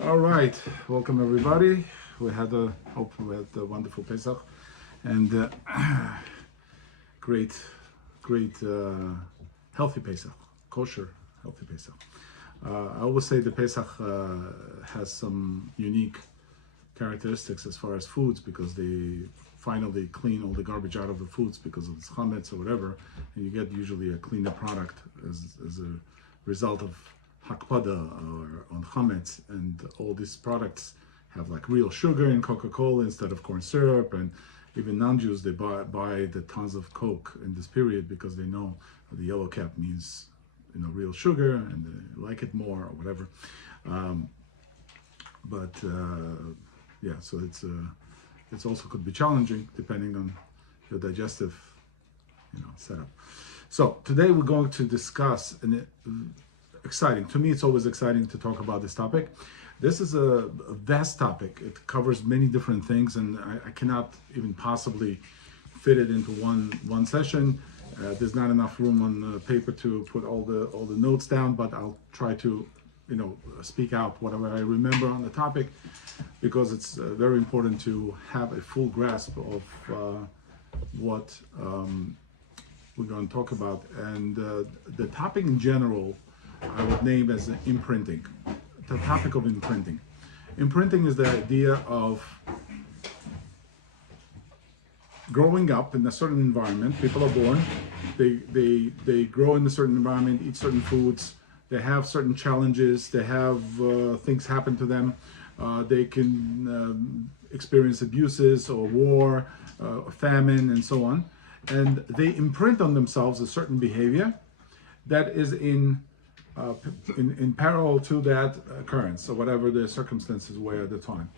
All right, welcome everybody. Hope we had a wonderful Pesach and great, healthy Pesach, kosher, healthy Pesach. I always say the Pesach has some unique characteristics as far as foods because they finally clean all the garbage out of the foods because of the chametz or whatever, and you get usually a cleaner product as a result of hakpada or on chametz, and all these products have like real sugar in Coca-Cola instead of corn syrup, and even non-Jews, they buy the tons of Coke in this period because they know the yellow cap means real sugar and they like it more or whatever. Yeah, so it's also could be challenging depending on your digestive setup. So today we're going to discuss exciting. To me, it's always exciting to talk about this topic. This is a vast topic. It covers many different things, and I cannot even possibly fit it into one session. There's not enough room on paper to put all the notes down, but I'll try to speak out whatever I remember on the topic, because it's very important to have a full grasp of what we're going to talk about. And the topic in general I would name as imprinting. The topic of imprinting. Imprinting is the idea of growing up in a certain environment. People are born, they grow in a certain environment, eat certain foods, they have certain challenges, they have things happen to them, they can experience abuses or war, famine, and so on, and they imprint on themselves a certain behavior that is in parallel to that occurrence, or whatever the circumstances were at the time.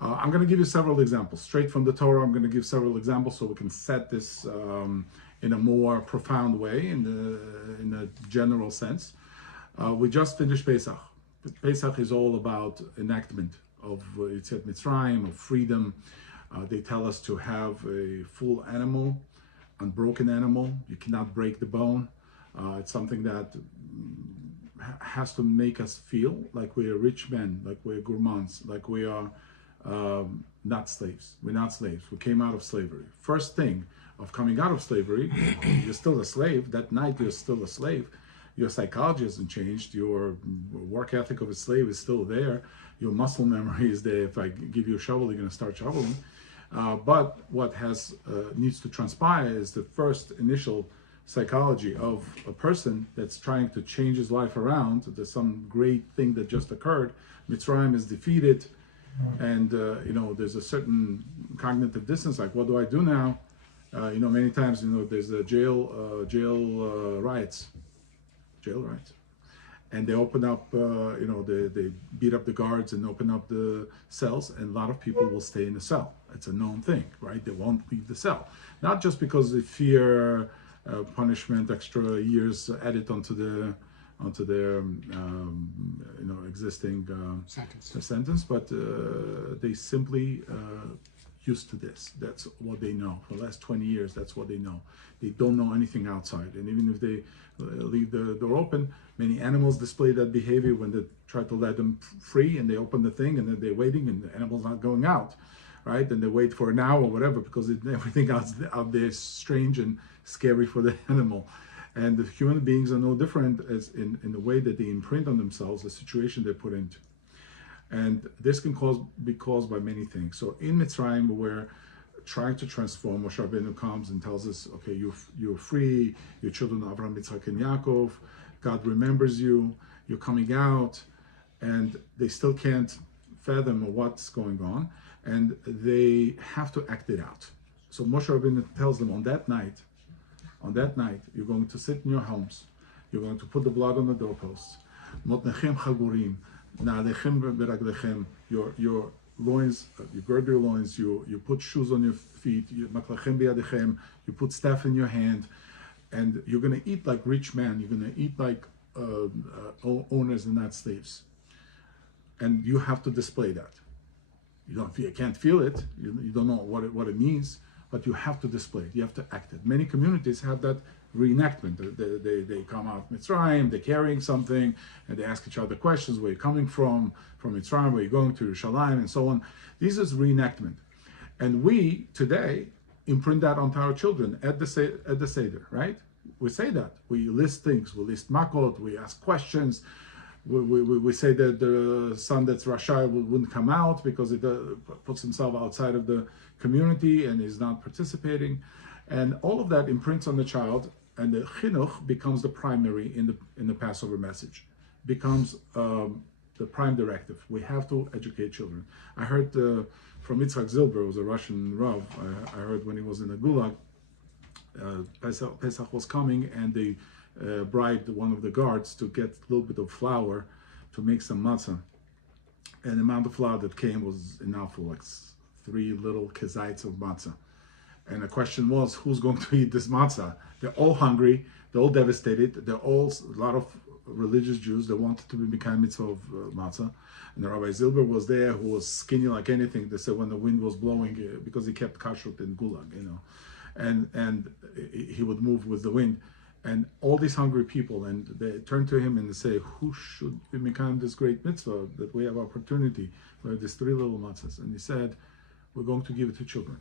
I'm going to give you several examples straight from the Torah. I'm going to give several examples so we can set this in a more profound way, in a general sense. We just finished Pesach. Pesach is all about enactment of Yetziat Mitzrayim, of freedom. They tell us to have a full animal, unbroken animal. You cannot break the bone. It's something that has to make us feel like we're rich men, like we're gourmands, like we are not slaves. We're not slaves. We came out of slavery. First thing of coming out of slavery, you're still a slave. That night you're still a slave. Your psychology hasn't changed. Your work ethic of a slave is still there. Your muscle memory is there. If I give you a shovel, you're going to start shoveling. But what needs to transpire is the first initial psychology of a person that's trying to change his life around. There's some great thing that just occurred. Mitzrayim is defeated, and there's a certain cognitive dissonance. Like, what do I do now? Many times there's a jail riots, and they open up. They beat up the guards and open up the cells, and a lot of people will stay in the cell. It's a known thing, right? They won't leave the cell, not just because they fear punishment, extra years added onto their existing sentence, but they simply used to this. That's what they know. For the last 20 years, that's what they know. They don't know anything outside. And even if they leave the door open, many animals display that behavior when they try to let them free, and they open the thing, and then they're waiting, and the animal's not going out, right? And they wait for an hour or whatever, because everything else out there is strange and scary for the animal. And the human beings are no different as in the way that they imprint on themselves the situation they're put into. And this can be caused by many things. So in Mitzrayim, we're trying to transform. Moshe Rabbeinu comes and tells us, okay, you're free, you're children of Avraham, Yitzchak, and Yaakov. God remembers you, you're coming out, and they still can't fathom what's going on, and they have to act it out. So Moshe Rabbeinu tells them, on that night, you're going to sit in your homes. You're going to put the blood on the doorposts. Motnechem chagurim, na'alechem beraglechem. Your loins, you gird your loins. You put shoes on your feet. Maklachem biyadechem. You put staff in your hand, and you're going to eat like rich men. You're going to eat like owners and not slaves. And you have to display that. You can't feel it. You don't know what it means. But you have to display it, you have to act it. Many communities have that reenactment. They come out of Mitzrayim, they're carrying something, and they ask each other questions, where you're coming from Mitzrayim, where you're going to Yerushalayim, and so on. This is reenactment. And we, today, imprint that onto our children at the Seder, right? We say that. We list things, we list makot, we ask questions, we say that the son that's Rashai wouldn't come out because he puts himself outside of the community and is not participating. And all of that imprints on the child, and the chinuch becomes the primary in the Passover message, becomes the prime directive. We have to educate children. I heard from Yitzhak Zilber, who was a Russian Rav, I heard when he was in the Gulag, Pesach was coming, and they bribed one of the guards to get a little bit of flour to make some matzah. And the amount of flour that came was enough for like 3 little kezites of matzah. And the question was, who's going to eat this matzah? They're all hungry, they're all devastated, they're all a lot of religious Jews that wanted to be Mekayim mitzvah of matzah. And the Rabbi Zilber was there, who was skinny like anything. They said when the wind was blowing, because he kept kashrut in Gulag, and he would move with the wind. And all these hungry people, and they turn to him and they say, who should be Mekayim this great mitzvah that we have opportunity? We have these 3 little matzahs. And he said, we're going to give it to children.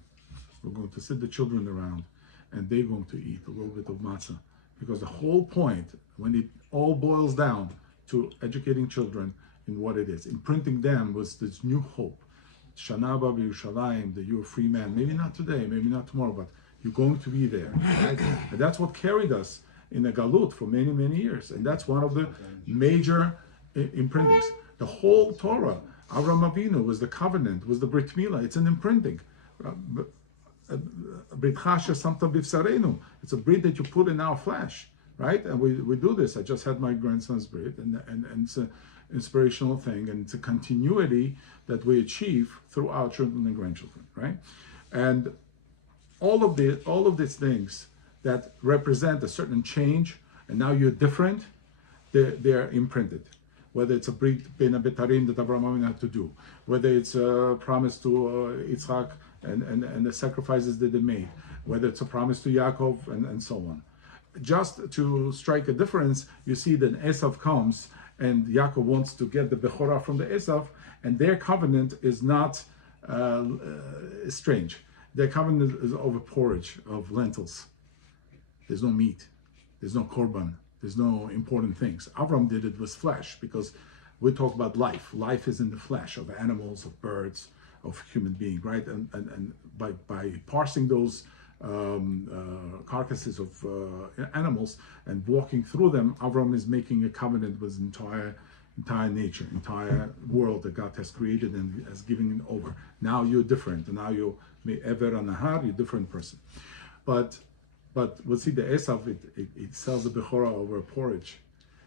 We're going to sit the children around, and they're going to eat a little bit of matzah. Because the whole point, when it all boils down to educating children in what it is, imprinting them was this new hope. Shana Haba b'Yerushalayim, that you're a free man. Maybe not today, maybe not tomorrow, but you're going to be there. Right? And that's what carried us in the Galut for many, many years. And that's one of the major imprintings. The whole Torah, Avraham Avinu, was the covenant, was the Brit Milah. It's an imprinting. It's a brit that you put in our flesh, right? And we do this. I just had my grandson's brit, and it's an inspirational thing, and it's a continuity that we achieve through our children and grandchildren, right? And all of these things that represent a certain change, and now you're different, they're imprinted. Whether it's a brit ben abetarim that Abraham Avinu had to do, whether it's a promise to Yitzchak and the sacrifices that they made, whether it's a promise to Yaakov and so on. Just to strike a difference, you see that Esav comes and Yaakov wants to get the Bechorah from the Esav, and their covenant is not strange. Their covenant is over porridge of lentils. There's no meat, there's no korban, there's no important things. Avram did it with flesh, because we talk about life. Life is in the flesh of animals, of birds, of human being, right? And by parsing those carcasses of animals and walking through them, Avram is making a covenant with entire nature, entire world that God has created and has given it over. Now you're different, and now you're Ever Anahar, you're a different person. But we'll see the Esav, it sells the Bechorah over a porridge.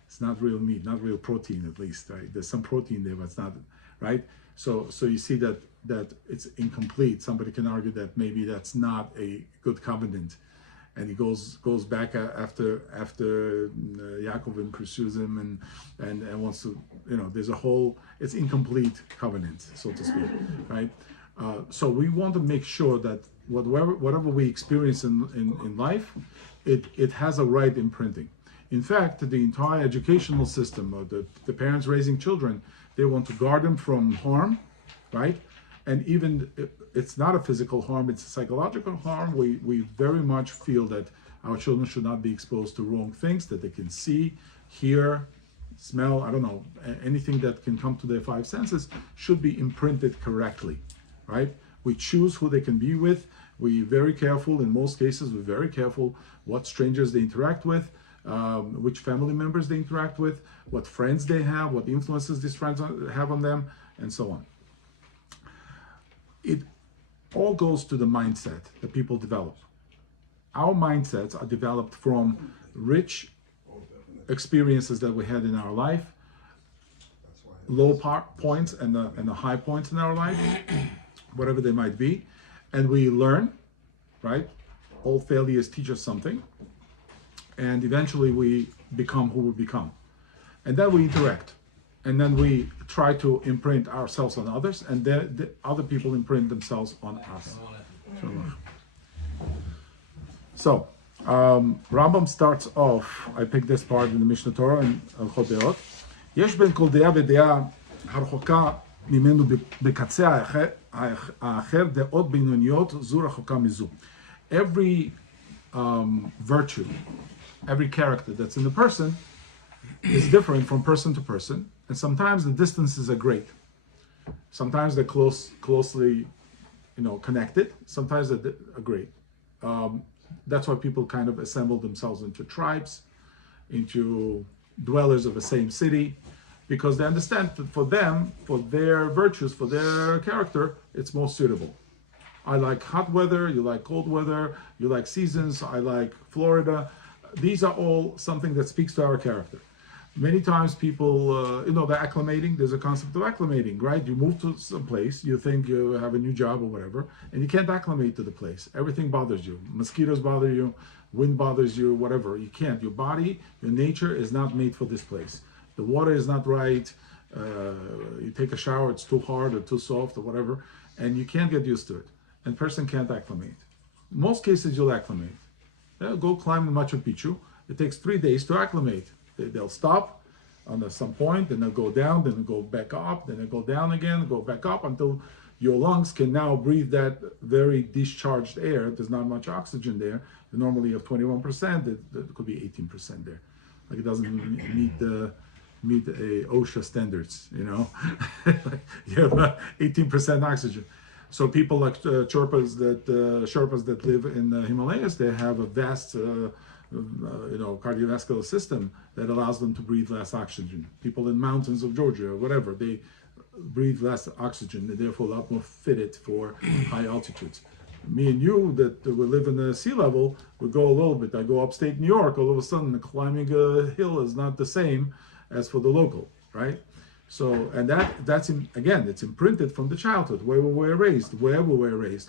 It's not real meat, not real protein, at least, right? There's some protein there, but it's not, right? So you see that it's incomplete. Somebody can argue that maybe that's not a good covenant, and he goes back after Yaakov pursues him and wants to, there's a whole, it's incomplete covenant, so to speak, right? So we want to make sure that whatever we experience in life, it has a right imprinting. In fact, the entire educational system, or the parents raising children, they want to guard them from harm, right? And even it's not a physical harm, it's a psychological harm. We very much feel that our children should not be exposed to wrong things that they can see, hear, smell, I don't know, anything that can come to their 5 senses should be imprinted correctly, right? We choose who they can be with. We're very careful, in most cases, we're very careful what strangers they interact with, which family members they interact with, what friends they have, what influences these friends have on them, and so on. It all goes to the mindset that people develop. Our mindsets are developed from rich experiences that we had in our life, low points and the high points in our life, whatever they might be, and we learn, right? All failures teach us something, and eventually we become who we become. And then we interact, and then we try to imprint ourselves on others, and then the other people imprint themselves on us. So Rambam starts off, I picked this part in the Mishnah Torah in Hot Deot. יש בין כל דעה ודעה הרחוקה ממנו בקצה האחר דעות בינוניות זו רחוקה מזו. Every virtue, every character that's in the person is different from person to person, and sometimes the distances are great. Sometimes they're closely, connected. Sometimes they're great. That's why people kind of assemble themselves into tribes, into dwellers of the same city, because they understand that for them, for their virtues, for their character, it's most suitable. I like hot weather, you like cold weather, you like seasons, I like Florida. These are all something that speaks to our character. Many times people, they're acclimating. There's a concept of acclimating, right? You move to some place, you think you have a new job or whatever, and you can't acclimate to the place. Everything bothers you. Mosquitoes bother you, wind bothers you, whatever. You can't. Your body, your nature is not made for this place. The water is not right. You take a shower, it's too hard or too soft or whatever, and you can't get used to it. And person can't acclimate. In most cases, you'll acclimate. Go climb the Machu Picchu. It takes 3 days to acclimate. They'll stop on some point, then they'll go down, then they'll go back up, then they'll go down again, go back up until your lungs can now breathe that very discharged air. There's not much oxygen there. Normally you have 21%, it could be 18% there. Like it doesn't meet OSHA standards, Like you have 18% oxygen. So people like Sherpas that live in the Himalayas, they have a vast cardiovascular system that allows them to breathe less oxygen. People in mountains of Georgia or whatever, they breathe less oxygen and therefore a lot more fitted for high altitudes. Me and you that we live in the sea level, we go a little bit. I go upstate New York, all of a sudden climbing a hill is not the same as for the local, right? So, and that's it's imprinted from the childhood, where we were raised,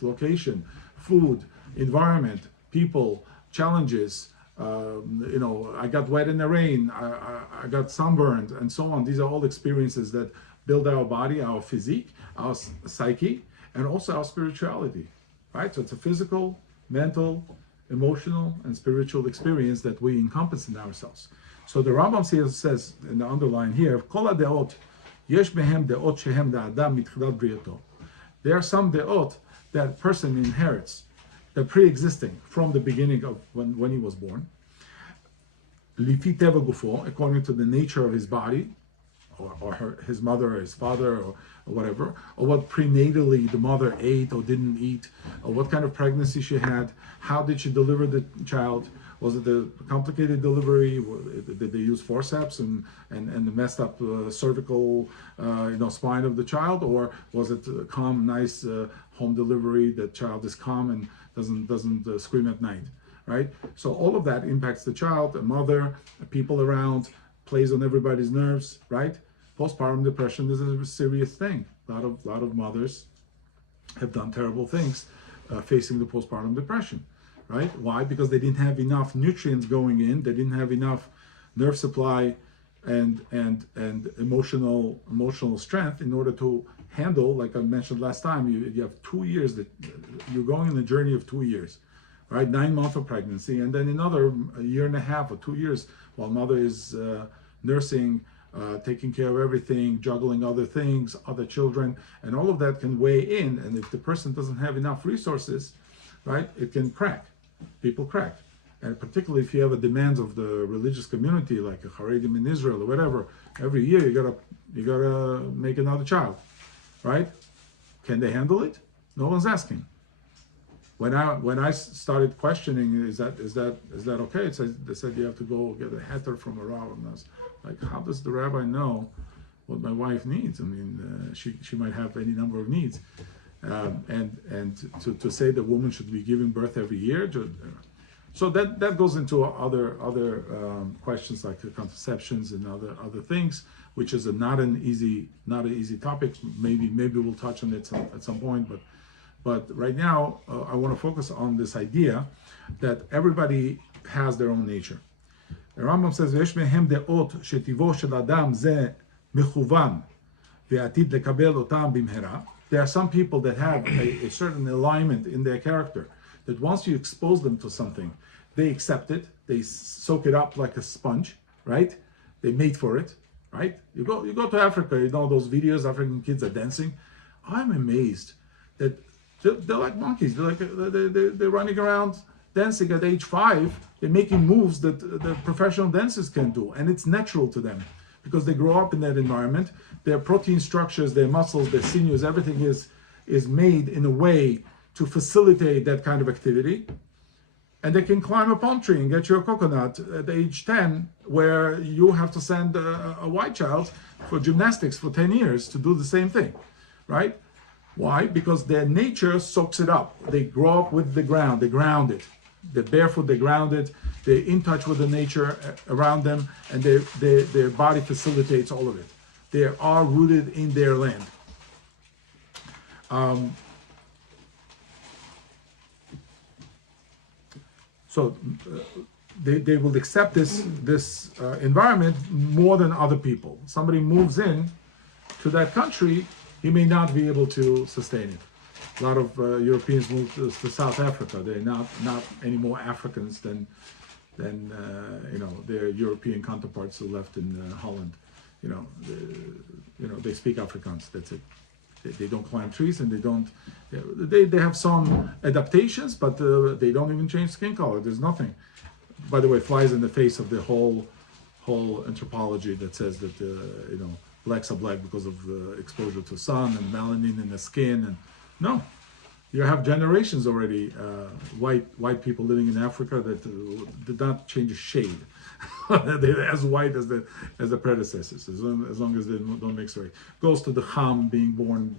location, food, environment, people, challenges. I got wet in the rain, I got sunburned, and so on. These are all experiences that build our body, our physique, our psyche, and also our spirituality, right? So it's a physical, mental, emotional, and spiritual experience that we encompass in ourselves. So the Rambam says in the underline here, Kol hadeot, yesh behem deot shehem da'adam mitchilat briyato. There are some deot that person inherits, they're pre-existing from the beginning of when he was born. Lifi teva gufo, according to the nature of his body, or his mother or his father or whatever, or what prenatally the mother ate or didn't eat, or what kind of pregnancy she had, how did she deliver the child, was it a complicated delivery, did they use forceps and the messed up cervical spine of the child, or was it a calm, nice home delivery, the child is calm and doesn't scream at night, right? So all of that impacts the child, the mother, people around, plays on everybody's nerves, right? Postpartum depression is a serious thing. A lot of mothers have done terrible things facing the postpartum depression, right? Why? Because they didn't have enough nutrients going in. They didn't have enough nerve supply and emotional strength in order to handle, like I mentioned last time, you have 2 years that you're going on a journey of 2 years, right? 9 months of pregnancy, and then another year and a half or 2 years while mother is nursing, taking care of everything, juggling other things, other children, and all of that can weigh in. And if the person doesn't have enough resources, right, it can crack. People crack. And particularly if you have a demands of the religious community, like a Haredim in Israel or whatever, every year you gotta make another child, right? Can they handle it? No one's asking. When I started questioning, is that okay? They said you have to go get a heter from a rabbi. And I was like, how does the rabbi know what my wife needs? I mean, she might have any number of needs, and to say the woman should be giving birth every year. So that goes into other questions like contraceptions and other things, which is not an easy topic. Maybe we'll touch on it at some point, but right now I want to focus on this idea that everybody has their own nature. The Rambam says, "Ve'esh mehem deot shetivo shel adam ze mechuvan ve'atid lekabel otam bimhera." There are some people that have a certain alignment in their character that once you expose them to something, they accept it, they soak it up like a sponge, right? They mate for it, right? You go to Africa, you know those videos, African kids are dancing. I'm amazed that they're like monkeys. They're running around dancing at age 5. They're making moves that the professional dancers can do, and it's natural to them because they grow up in that environment. Their protein structures, their muscles, their sinews, everything is made in a way to facilitate that kind of activity. And they can climb a palm tree and get you a coconut at age 10, where you have to send a white child for gymnastics for 10 years to do the same thing, right? Why? Because their nature soaks it up. They grow up with the ground, they ground it. They're barefoot, they ground it, they're in touch with the nature around them, and their body facilitates all of it. They are rooted in their land. So they will accept this environment more than other people. Somebody moves in to that country, he may not be able to sustain it. A lot of Europeans move to South Africa. They're not any more Africans than their European counterparts who left in Holland. They speak Afrikaans. That's it. They don't climb trees, and they have some adaptations, but they don't even change skin color. There's nothing. By the way, flies in the face of the whole anthropology that says that blacks are black because of exposure to sun and melanin in the skin. And no, you have generations already white people living in Africa that did not change a shade. They're as white as the predecessors, as long as they don't mix race. Goes to the Chacham being born,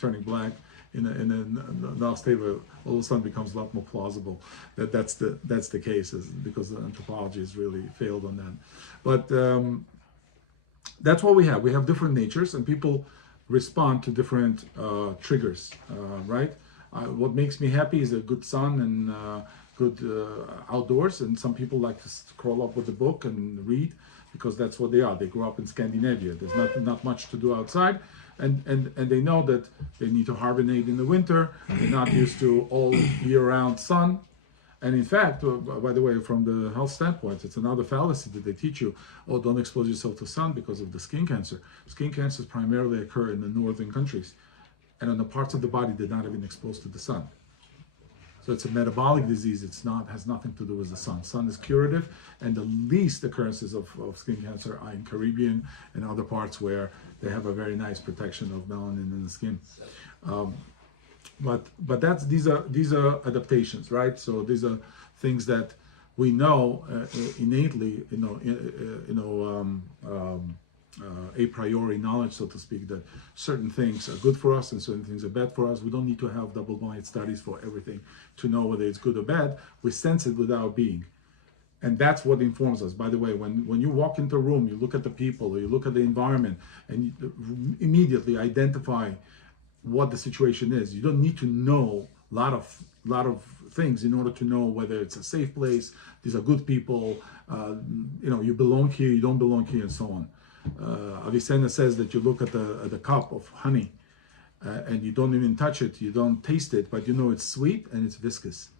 turning black in the North Table, all of a sudden becomes a lot more plausible that's the case, because the anthropology has really failed on that. But that's what we have. We have different natures, and people respond to different triggers, right? What makes me happy is a good sun and good outdoors, and some people like to curl up with a book and read because that's what they are. They grew up in Scandinavia. There's not much to do outside, and they know that they need to hibernate in the winter. They're not used to all year-round sun. And in fact, by the way, from the health standpoint, it's another fallacy that they teach you, don't expose yourself to sun because of the skin cancer. Skin cancers primarily occur in the northern countries, and on the parts of the body that are not even exposed to the sun. So it's a metabolic disease. Has nothing to do with the sun. Sun is curative, and the least occurrences of skin cancer are in Caribbean and other parts where they have a very nice protection of melanin in the skin. But these are adaptations, right? So these are things that we know innately, a priori knowledge, so to speak, that certain things are good for us and certain things are bad for us. We don't need to have double-blind studies for everything to know whether it's good or bad. We sense it with our being. And that's what informs us. By the way, when you walk into a room, you look at the people, or you look at the environment, and you immediately identify what the situation is. You don't need to know a lot of things in order to know whether it's a safe place, these are good people, you belong here, you don't belong here, and so on. Avicenna says that you look at the cup of honey and you don't even touch it, you don't taste it, but you know it's sweet and it's viscous.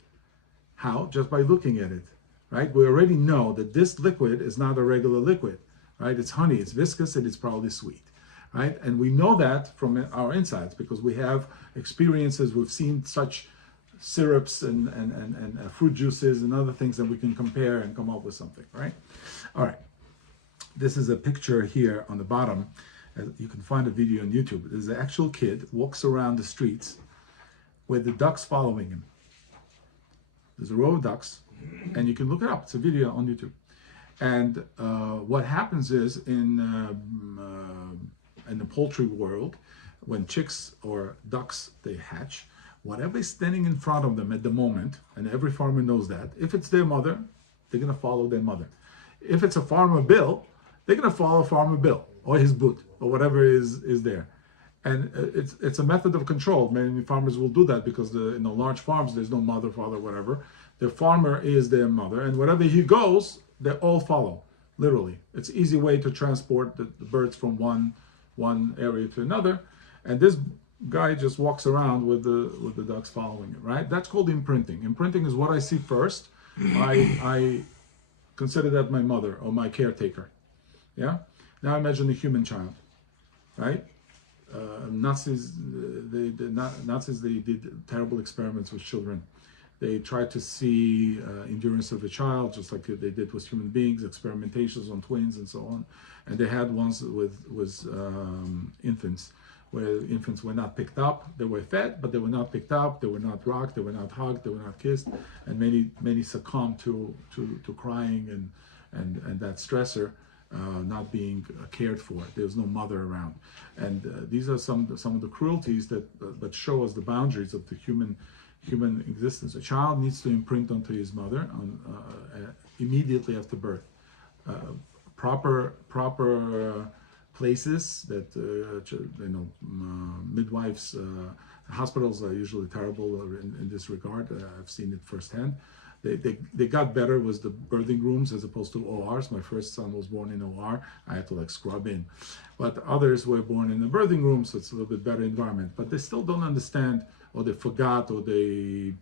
How? Just by looking at it, right? We already know that this liquid is not a regular liquid, right? It's honey, it's viscous, and it's probably sweet, right? And we know that from our insides because we have experiences, we've seen such syrups and fruit juices and other things that we can compare and come up with something, right? All right. This is a picture here on the bottom. You can find a video on YouTube. There's an actual kid walks around the streets with the ducks following him. There's a row of ducks, and you can look it up. It's a video on YouTube. And what happens is in the poultry world, when chicks or ducks, they hatch, whatever is standing in front of them at the moment, and every farmer knows that, if it's their mother, they're going to follow their mother. If it's a Farmer Bill, they're going to follow Farmer Bill or his boot or whatever is there. And it's a method of control. Many farmers will do that because in the large farms, there's no mother, father, whatever. The farmer is their mother, and wherever he goes, they all follow, literally. It's an easy way to transport the birds from one area to another. And this guy just walks around with the ducks following it, right? That's called imprinting. Imprinting is what I see first. I consider that my mother or my caretaker. Yeah. Now imagine a human child, right? Nazis, Nazis, they did terrible experiments with children. They tried to see endurance of the child, just like they did with human beings, experimentations on twins and so on. And they had ones with infants, where infants were not picked up. They were fed, but they were not picked up. They were not rocked. They were not hugged. They were not kissed. And many succumbed to crying and that stressor. Not being cared for. There's no mother around, and these are some of the cruelties that show us the boundaries of the human existence. A child needs to imprint onto his mother immediately after birth. Proper places that midwives, hospitals are usually terrible in this regard. I've seen it firsthand. They got better with the birthing rooms as opposed to ORs. My first son was born in OR. I had to like scrub in. But others were born in the birthing room, so it's a little bit better environment. But they still don't understand, or they forgot, or they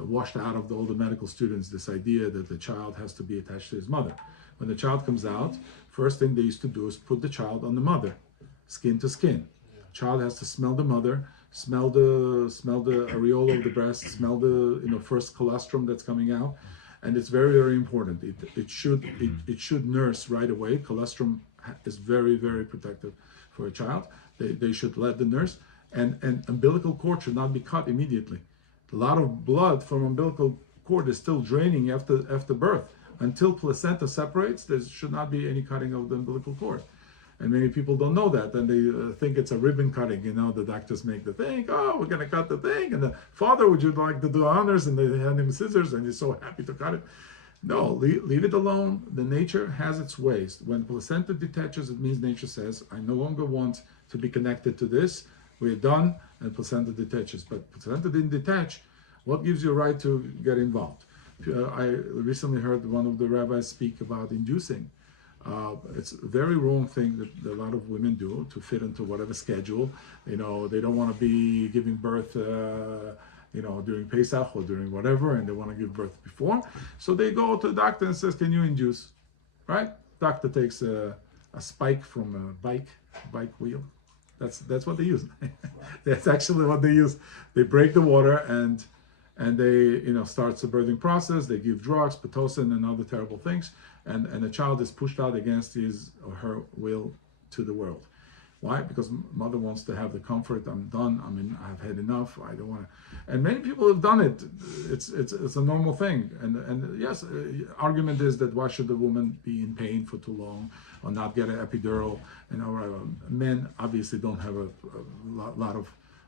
washed out of all the medical students this idea that the child has to be attached to his mother. When the child comes out, first thing they used to do is put the child on the mother, skin to skin. Child has to smell the mother, smell the areola of the breast, smell the first colostrum that's coming out, and it's very important. It should nurse right away. Colostrum is very protective for a child. They should let the nurse, and umbilical cord should not be cut immediately. A lot of blood from umbilical cord is still draining after birth. Until placenta separates, there should not be any cutting of the umbilical cord. And many people don't know that, and they think it's a ribbon cutting. The doctors make the thing, oh, we're going to cut the thing, and the father, would you like to do honors? And they hand him scissors, and he's so happy to cut it. No, leave it alone. The nature has its ways. When placenta detaches, it means nature says, I no longer want to be connected to this. We're done, and placenta detaches. But placenta didn't detach. What gives you a right to get involved? I recently heard one of the rabbis speak about inducing. It's a very wrong thing that a lot of women do to fit into whatever schedule. They don't want to be giving birth, during Pesach or during whatever, and they want to give birth before. So they go to the doctor and says, "Can you induce?" Right? Doctor takes a spike from a bike wheel. That's what they use. That's actually what they use. They break the water and they starts the birthing process. They give drugs, pitocin, and other terrible things, and the child is pushed out against his or her will to the world. Why? Because mother wants to have the comfort. I'm done. I've had enough. I don't want to. And many people have done it. It's a normal thing. And yes, argument is that why should the woman be in pain for too long or not get an epidural? Men obviously don't have a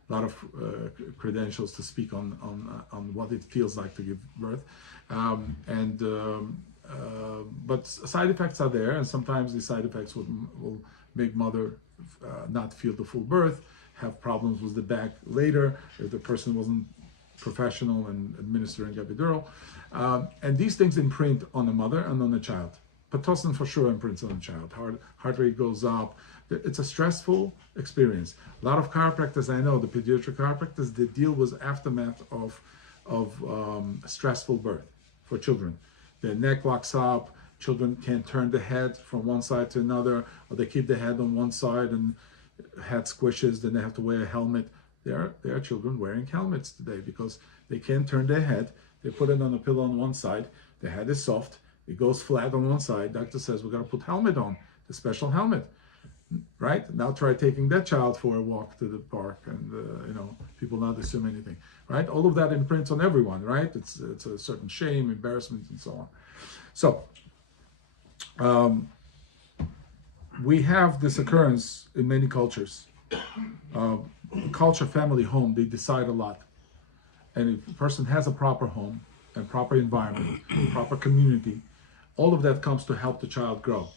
lot of credentials to speak on what it feels like to give birth, but side effects are there, and sometimes the side effects will make mother not feel the full birth, have problems with the back later if the person wasn't professional in administering epidural, and these things imprint on the mother and on the child. Pitocin for sure imprints on the child. Heart rate goes up. It's a stressful experience. A lot of chiropractors I know, the pediatric chiropractors, they deal with aftermath of stressful birth for children. Their neck locks up, children can't turn the head from one side to another, or they keep the head on one side and head squishes, then they have to wear a helmet. There are children wearing helmets today because they can't turn their head. They put it on a pillow on one side, the head is soft, it goes flat on one side. Doctor says, we got to put helmet on, the special helmet. Right? Now try taking that child for a walk to the park, and people not assume anything. Right? All of that imprints on everyone. Right? It's a certain shame, embarrassment, and so on. So we have this occurrence in many cultures. Culture, family, home, they decide a lot. And if a person has a proper home and proper environment, proper community, all of that comes to help the child grow.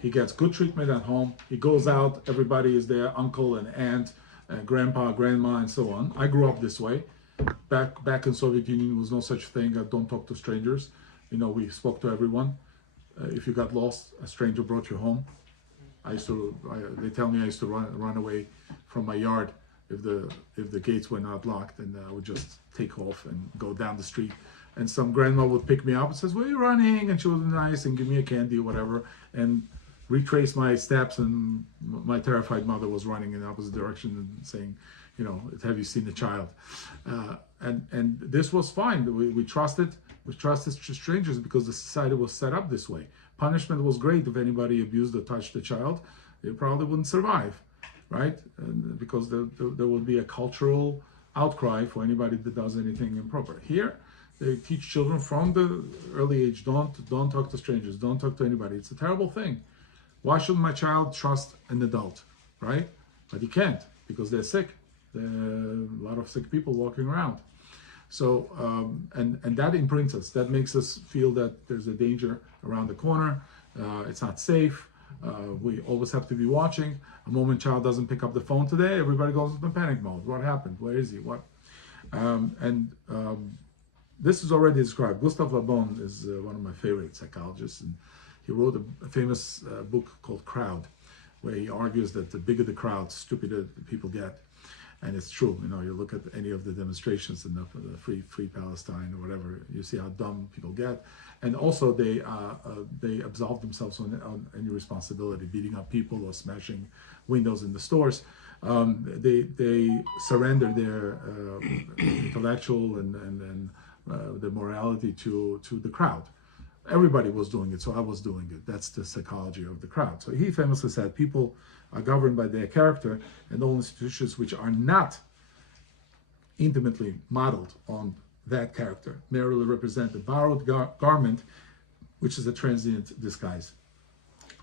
He gets good treatment at home. He goes out, everybody is there, uncle and aunt, and grandpa, grandma, and so on. I grew up this way. Back in Soviet Union, there was no such thing. Don't talk to strangers. We spoke to everyone. If you got lost, a stranger brought you home. They tell me I used to run away from my yard if the gates were not locked, and I would just take off and go down the street and some grandma would pick me up and says, "Where are you running?" And she was nice and give me a candy or whatever, and retrace my steps. And my terrified mother was running in the opposite direction and saying, "Have you seen the child?" And this was fine. We trusted strangers because the society was set up this way. Punishment was great. If anybody abused or touched the child, they probably wouldn't survive, right? And because there will be a cultural outcry for anybody that does anything improper. Here, they teach children from the early age, don't talk to strangers, don't talk to anybody. It's a terrible thing. Why should my child trust an adult, right? But he can't because they're sick. There are a lot of sick people walking around. So, and that imprints us. That makes us feel that there's a danger around the corner. It's not safe. We always have to be watching. A moment child doesn't pick up the phone today, everybody goes into panic mode. What happened? Where is he? What? This is already described. Gustav Le Bon is one of my favorite psychologists, and he wrote a famous book called Crowd, where he argues that the bigger the crowd, stupider the people get. And it's true. You look at any of the demonstrations in the free Palestine or whatever, you see how dumb people get. And also they absolve themselves on any responsibility, beating up people or smashing windows in the stores. They surrender their intellectual and the morality to the crowd. Everybody was doing it, so I was doing it. That's the psychology of the crowd. So he famously said, people are governed by their character, and all institutions which are not intimately modeled on that character merely represent a borrowed garment, which is a transient disguise.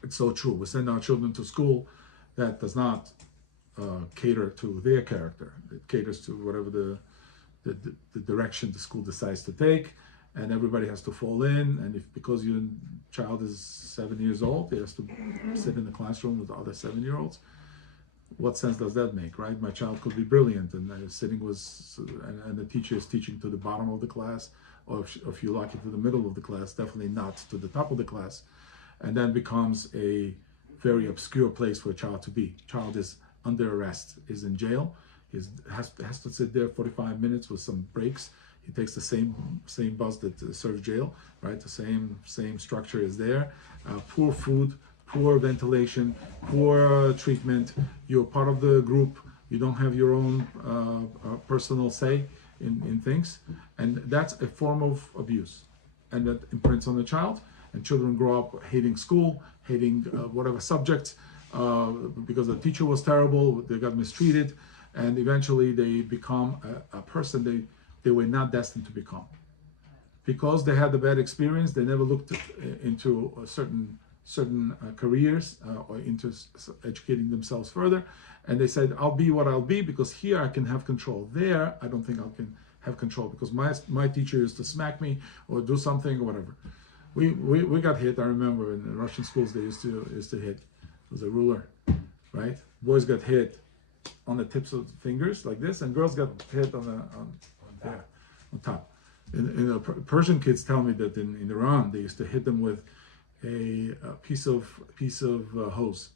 It's so true. We send our children to school that does not cater to their character. It caters to whatever the direction the school decides to take, and everybody has to fall in. And because your child is 7 years old, he has to sit in the classroom with other 7-year-olds. What sense does that make, right? My child could be brilliant, and and the teacher is teaching to the bottom of the class, or if you're lucky, to the middle of the class, definitely not to the top of the class, and then becomes a very obscure place for a child to be. Child is under arrest, is in jail, has to sit there 45 minutes with some breaks. He takes the same bus that serves jail, right? The same structure is there. Poor food, poor ventilation, poor treatment. You're part of the group. You don't have your own personal say in things, and that's a form of abuse, and that imprints on the child. And children grow up hating school, hating whatever subjects, because the teacher was terrible. They got mistreated, and eventually they become a person they were not destined to become. Because they had a bad experience, they never looked into certain careers or into educating themselves further. And they said, I'll be what I'll be because here I can have control. There, I don't think I can have control because my teacher used to smack me or do something or whatever. We got hit. I remember in the Russian schools they used to hit. It was a ruler, right? Boys got hit on the tips of the fingers like this, and girls got hit on top. Persian kids tell me that in Iran they used to hit them with a piece of hose,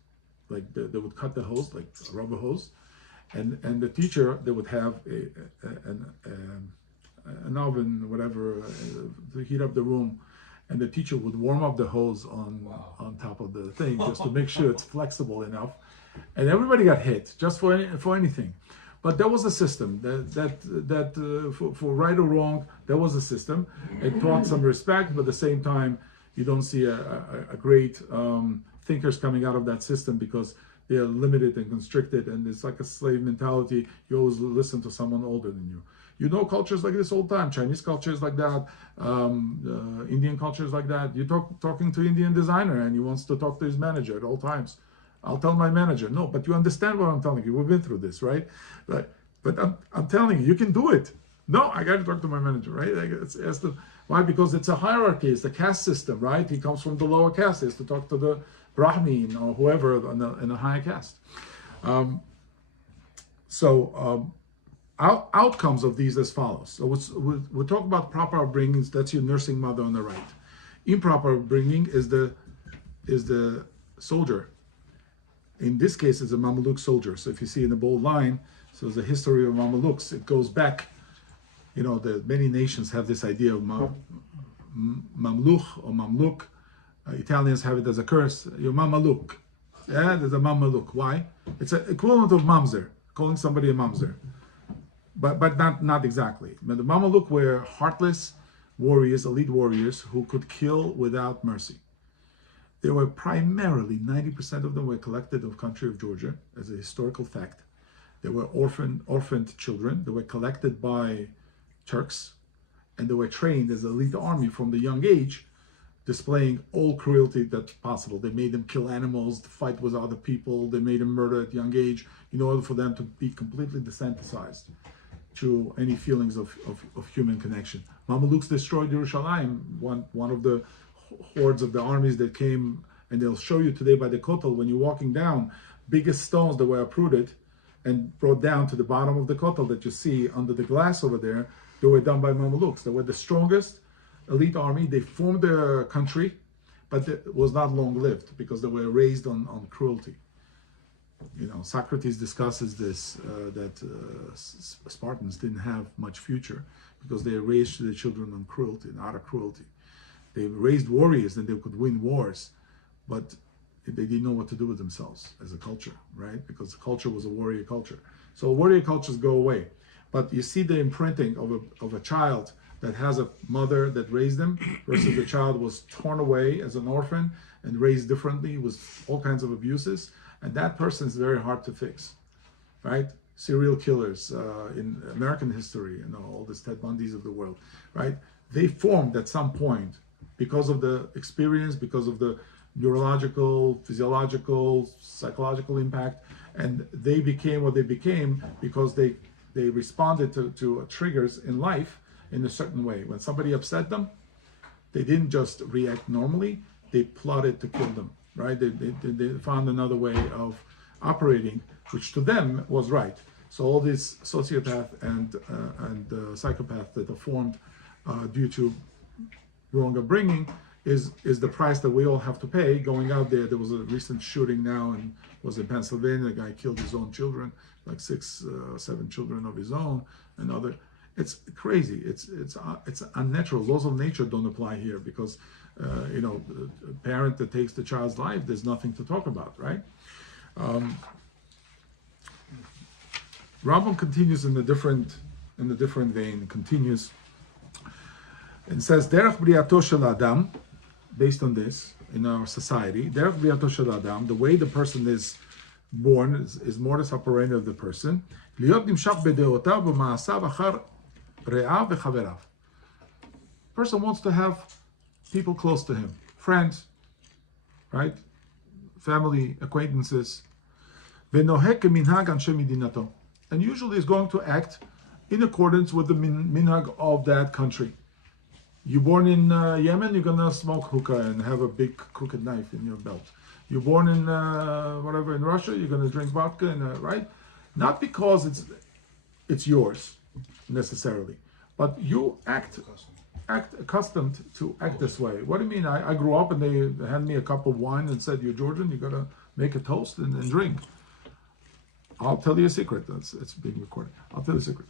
like they would cut the hose like a rubber hose, and the teacher, they would have an oven, whatever, to heat up the room, and the teacher would warm up the hose on top of the thing just to make sure it's flexible enough, and everybody got hit just for anything. But there was a system that for right or wrong, there was a system. It taught some respect, but at the same time, you don't see a great thinkers coming out of that system because they are limited and constricted, and it's like a slave mentality. You always listen to someone older than you. You know cultures like this all the time. Chinese culture is like that. Indian culture is like that. You're talking to Indian designer, and he wants to talk to his manager at all times. I'll tell my manager, no, but you understand what I'm telling you. We've been through this, right? But I'm telling you, you can do it. No, I got to talk to my manager, right? Why? Because it's a hierarchy. It's the caste system, right? He comes from the lower caste. He has to talk to the Brahmin or whoever in the higher caste. Outcomes of these as follows. So we'll talk about proper upbringings. That's your nursing mother on the right. Improper upbringing is the soldier. In this case, it's a Mameluke soldier. So if you see in the bold line, so there's a history of Mamelukes. It goes back many nations have this idea of mamluch or mamluk. Italians have it as a curse. You're mamaluk. Yeah, there's a mamaluk. Why? It's an equivalent of mamzer, calling somebody a mamzer. But not exactly. But the mamaluk were heartless warriors, elite warriors, who could kill without mercy. They were primarily, 90% of them were collected of the country of Georgia, as a historical fact. They were orphaned children. They were collected by Turks, and they were trained as an elite army from the young age, displaying all cruelty that's possible. They made them kill animals, to fight with other people. They made them murder at young age in order for them to be completely desensitized to any feelings of human connection. Mamelukes destroyed Yerushalayim, one of the hordes of the armies that came, and they'll show you today by the Kotel, when you're walking down, biggest stones that were uprooted and brought down to the bottom of the Kotel that you see under the glass over there, they were done by Mamelukes. They were the strongest elite army. They formed their country, but it was not long-lived because they were raised on cruelty. Socrates discusses this, that Spartans didn't have much future because they raised their children on cruelty, not of cruelty. They raised warriors and they could win wars, but they didn't know what to do with themselves as a culture, right? Because the culture was a warrior culture. So warrior cultures go away. But you see the imprinting of a child that has a mother that raised them versus the child was torn away as an orphan and raised differently with all kinds of abuses. And that person is very hard to fix, right? Serial killers in American history, all the Ted Bundys of the world, right? They formed at some point because of the experience, because of the neurological, physiological, psychological impact, and they became what they became because they responded to triggers in life in a certain way. When somebody upset them, they didn't just react normally, they plotted to kill them, right? They found another way of operating, which to them was right. So all these sociopath and psychopaths that are formed due to wrong upbringing is the price that we all have to pay going out there. There was a recent shooting now and was in Pennsylvania. A guy killed his own children, like 7 children of his own, and other. It's crazy. It's unnatural. Laws of nature don't apply here because a parent that takes the child's life, there's nothing to talk about, right? Rambam continues in a different vein. Continues and says, "Derech briato shel adam," based on this in our society. Derech briato shel adam, the way the person is born is modus operandi of the person. Liot nimshach bedeotav v'ma'asav achar re'av v'chaverav. Person wants to have people close to him, friends, right? Family, acquaintances. V'nohek minhag anshe midinato, and usually is going to act in accordance with the minhag of that country. You're born in Yemen, you're gonna smoke hookah and have a big crooked knife in your belt. You're born in in Russia, you're gonna drink vodka, and right? Not because it's yours necessarily, but you act accustomed to act this way. What do you mean? I grew up and they handed me a cup of wine and said, "You're Georgian, you gotta make a toast and drink." I'll tell you a secret. It's being recorded. I'll tell you a secret.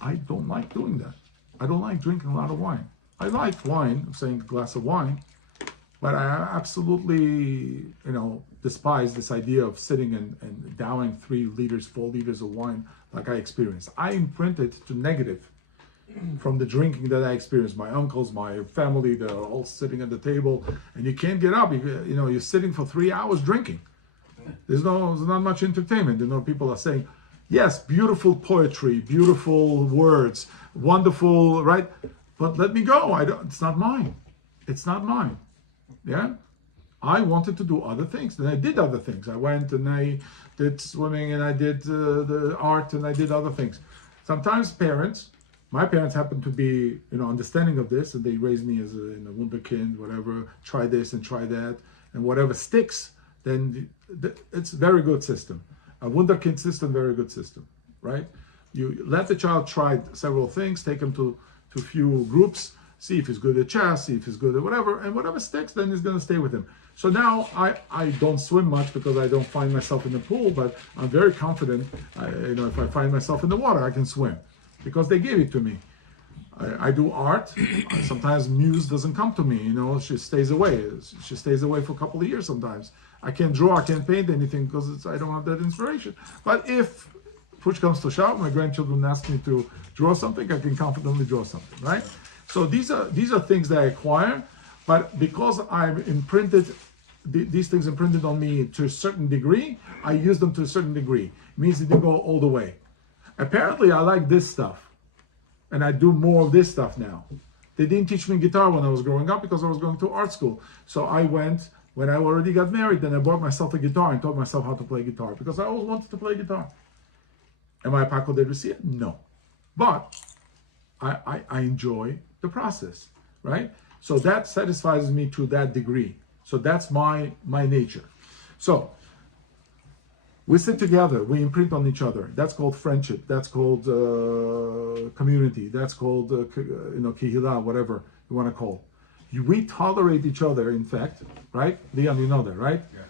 I don't like doing that. I don't like drinking a lot of wine. I like wine, I'm saying a glass of wine, but I absolutely, despise this idea of sitting and downing 3 liters, 4 liters of wine like I experienced. I imprint it to negative from the drinking that I experienced. My uncles, my family, they're all sitting at the table, and you can't get up. You're sitting for 3 hours drinking. There's not much entertainment. People are saying, yes, beautiful poetry, beautiful words, wonderful, right? But let me go. It's not mine. It's not mine. Yeah? I wanted to do other things. And I did other things. I went and I did swimming and I did the art and I did other things. Sometimes my parents happen to be, understanding of this, and they raised me as a wunderkind, whatever, try this and try that, and whatever sticks, then it's a very good system. A wunderkind system, very good system, right? You let the child try several things, take him to a few groups, see if he's good at chess, see if he's good at whatever, and whatever sticks, then he's going to stay with him. So now I don't swim much because I don't find myself in the pool, but I'm very confident, if I find myself in the water, I can swim because they gave it to me. I do art. Sometimes muse doesn't come to me, she stays away. She stays away for a couple of years sometimes. I can't draw, I can't paint anything because I don't have that inspiration. But if push comes to shove, my grandchildren ask me to draw something, I can confidently draw something, right? So these are things that I acquire, but because I've imprinted these things imprinted on me to a certain degree, I use them to a certain degree. It means that they go all the way. Apparently, I like this stuff, and I do more of this stuff now. They didn't teach me guitar when I was growing up because I was going to art school. So I went, when I already got married, then I bought myself a guitar and taught myself how to play guitar because I always wanted to play guitar. Am I a Paco de Lucia? No. But I enjoy the process, right? So that satisfies me to that degree. So that's my nature. So we sit together, we imprint on each other. That's called friendship. That's called community. That's called kihila, whatever you want to call. We tolerate each other, in fact, right? Leon, you know that, right? Yeah.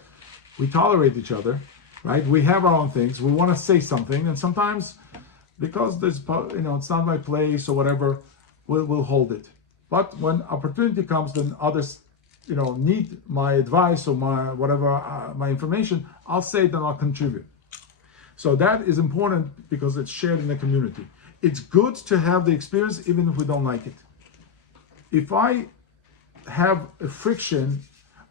We tolerate each other, right? We have our own things. We want to say something, and sometimes, because there's, it's not my place or whatever, we'll hold it. But when opportunity comes, then others, need my advice or my whatever, my information, I'll say it and I'll contribute. So that is important because it's shared in the community. It's good to have the experience even if we don't like it. If I have a friction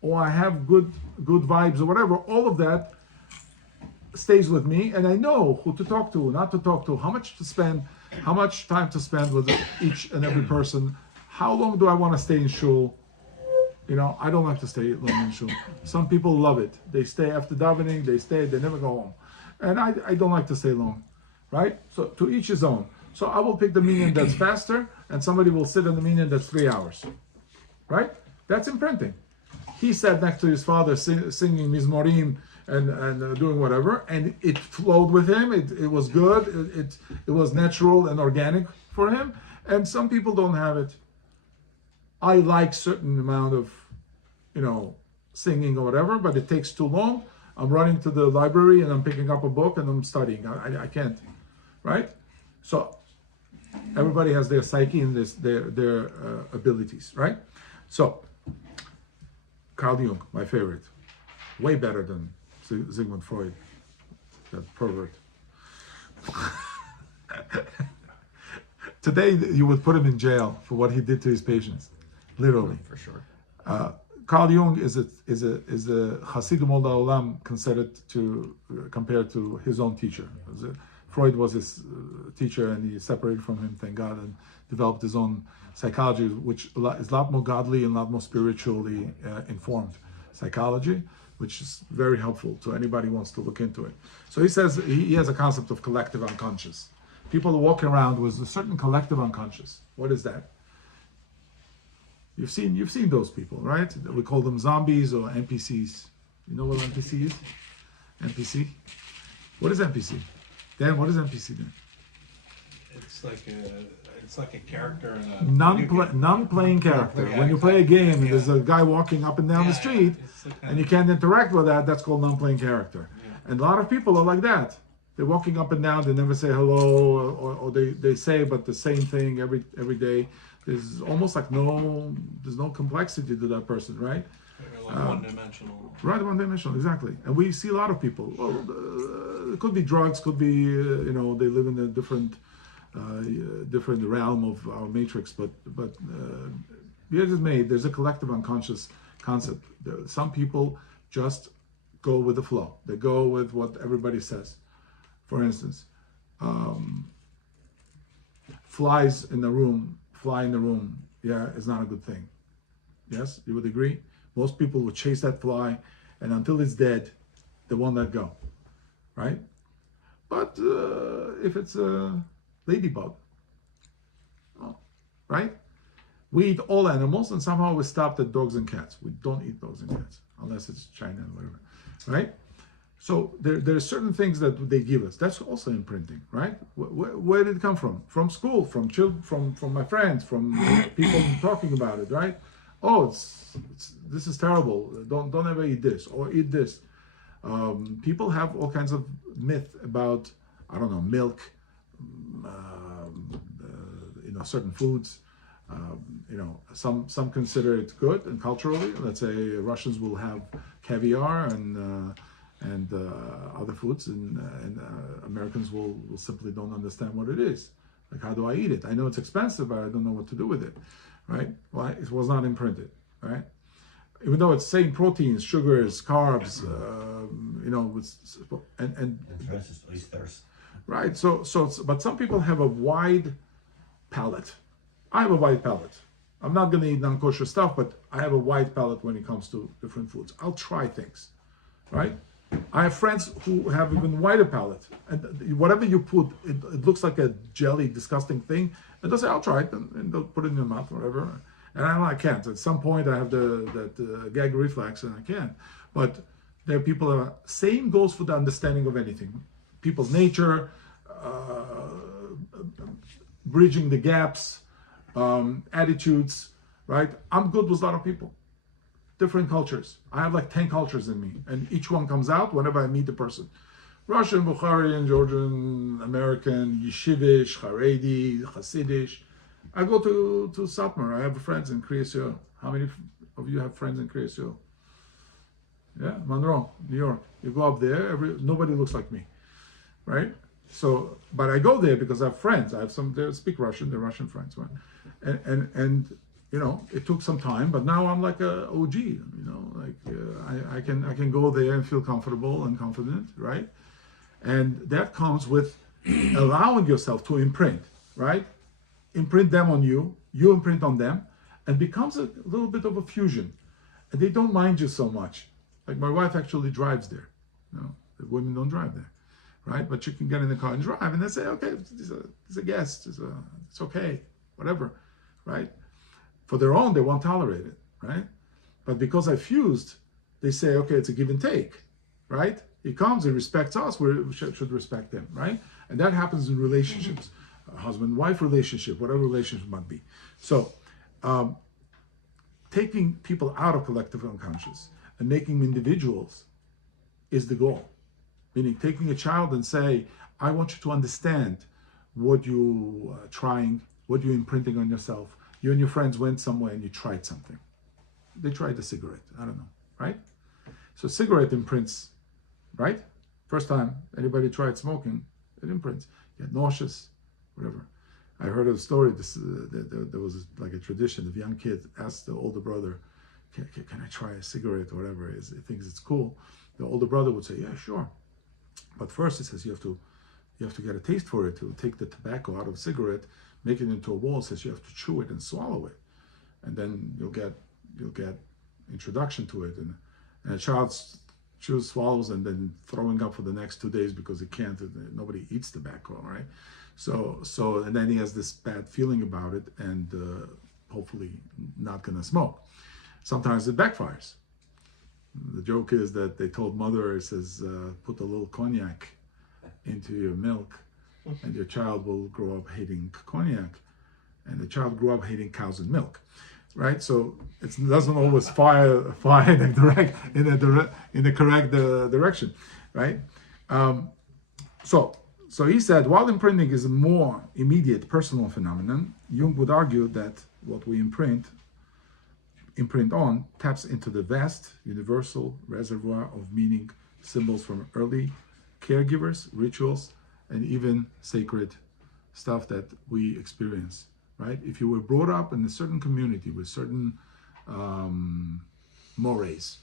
or I have good vibes or whatever, all of that stays with me, and I know who to talk to, not to talk to, how much to spend, how much time to spend with each and every person, how long do I want to stay in shul. I don't like to stay long in shul. Some people love it. They stay after davening, they never go home. And I don't like to stay long, right? So to each his own. So I will pick the minyan that's faster, and somebody will sit in the minyan that's 3 hours, right? That's imprinting. He sat next to his father singing Mizmorim and doing whatever, and it flowed with him. It was good. It was natural and organic for him. And some people don't have it. I like certain amount of, singing or whatever, but it takes too long. I'm running to the library and I'm picking up a book and I'm studying. I can't, right? So everybody has their psyche and their abilities, right? So Carl Jung, my favorite, way better than Sigmund Freud, that pervert. Today you would put him in jail for what he did to his patients, literally. For sure. Carl Jung is a Hasidim Ol Olam compared to his own teacher. Freud was his teacher, and he separated from him, thank God, and developed his own psychology, which is a lot more godly and a lot more spiritually informed psychology, which is very helpful to anybody who wants to look into it. So he says he has a concept of collective unconscious. People walk around with a certain collective unconscious. What is that? You've seen those people, right? We call them zombies or NPCs. You know what NPC is? NPC? What is NPC? Dan, what is NPC then? It's like a character in a non-playing character. When you play a game and there's a guy walking up and down the street and you can't interact with that, that's called non-playing character. Yeah. And a lot of people are like that. They're walking up and down, they never say hello, or they say but the same thing every day. There's almost like there's no complexity to that person, right? Like one-dimensional. Right, one-dimensional, exactly. And we see a lot of people. Well, it could be drugs, could be, they live in a different realm of our matrix, but there's a collective unconscious concept. Some people just go with the flow. They go with what everybody says. For instance, fly in the room, is not a good thing. Yes, you would agree? Most people would chase that fly, and until it's dead, they won't let go, right? But if it's a ladybug, right? We eat all animals, and somehow we stopped at dogs and cats. We don't eat dogs and cats, unless it's China and whatever, right? So there are certain things that they give us. That's also imprinting, right? Where did it come from? From school, from children, from my friends, from people talking about it, right? Oh, this is terrible. Don't ever eat this or eat this. People have all kinds of myth about, I don't know, milk, certain foods. Some consider it good and culturally. Let's say Russians will have caviar and other foods, and Americans will simply don't understand what it is. Like, how do I eat it? I know it's expensive, but I don't know what to do with it, right? Well, it was not imprinted, right? Even though it's same proteins, sugars, carbs, and for instance, oysters. right. But some people have a wide palate. I have a wide palate. I'm not going to eat non-kosher stuff, but I have a wide palate when it comes to different foods. I'll try things, right? I have friends who have even wider palate, and whatever you put, it looks like a jelly, disgusting thing, and they'll say, "I'll try it," and they'll put it in their mouth, whatever. And I can't. At some point, I have that gag reflex, and I can't. But there are people that are, same goes for the understanding of anything, people's nature, bridging the gaps, attitudes, right? I'm good with a lot of people, different cultures. I have like 10 cultures in me, and each one comes out whenever I meet the person. Russian, Bukharian, Georgian, American, Yeshivish, Haredi, Hasidish. I go to Satmar. I have friends in Kriya Seal. How many of you have friends in Kriya Seal? Yeah, Monroe, New York. You go up there, nobody looks like me, right? So, but I go there because I have friends. I have some that speak Russian. They're Russian friends, right? And it took some time, but now I'm like a OG. I can go there and feel comfortable and confident, right? And that comes with allowing yourself to imprint, right? Imprint them on you, you imprint on them, and becomes a little bit of a fusion. And they don't mind you so much. Like my wife actually drives there. The women don't drive there, right? But you can get in the car and drive, and they say, okay, it's a guest, it's okay, whatever, right? For their own, they won't tolerate it, right? But because I fused, they say, okay, it's a give and take, right? He comes, he respects us, we should respect him, right? And that happens in relationships, husband-wife relationship, whatever relationship might be. So, taking people out of collective unconscious and making them individuals is the goal. Meaning taking a child and say, I want you to understand what you are trying, what you're imprinting on yourself. You and your friends went somewhere and you tried something. They tried a cigarette, I don't know, right? So cigarette imprints, right? First time anybody tried smoking, it imprints. You get nauseous, whatever. I heard of a story, there was like a tradition, if a young kid asked the older brother, can I try a cigarette or whatever, he thinks it's cool. The older brother would say, yeah, sure. But first he says you have to get a taste for it, to take the tobacco out of a cigarette, make it into a wall, says you have to chew it and swallow it. And then you'll get introduction to it. And a child chews, swallows, and then throwing up for the next 2 days because he can't, nobody eats tobacco, right? So and then he has this bad feeling about it, and hopefully not gonna smoke. Sometimes it backfires. The joke is that they told mother, it says, put a little cognac into your milk, and your child will grow up hating cognac, and the child grew up hating cows and milk, right? So it doesn't always fire in the correct direction, right? So he said, while imprinting is a more immediate personal phenomenon, Jung would argue that what we imprint on taps into the vast universal reservoir of meaning, symbols from early caregivers, rituals, and even sacred stuff that we experience, right? If you were brought up in a certain community with certain mores,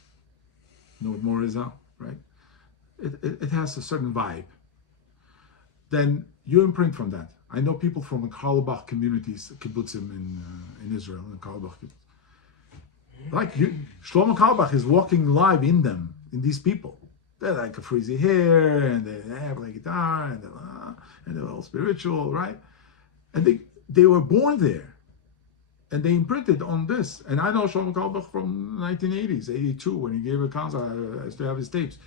you know what mores are, right? It has a certain vibe. Then you imprint from that. I know people from the Carlebach communities, kibbutzim in Israel, in Carlebach. Like Shlomo Carlebach is walking live in them, in these people. They're like a frizzy hair, and they have like guitar, and they're all spiritual, right? And they were born there, and they imprinted on this. And I know Shlomo Carlebach from 1980s, 82, when he gave a concert. I used to have his tapes.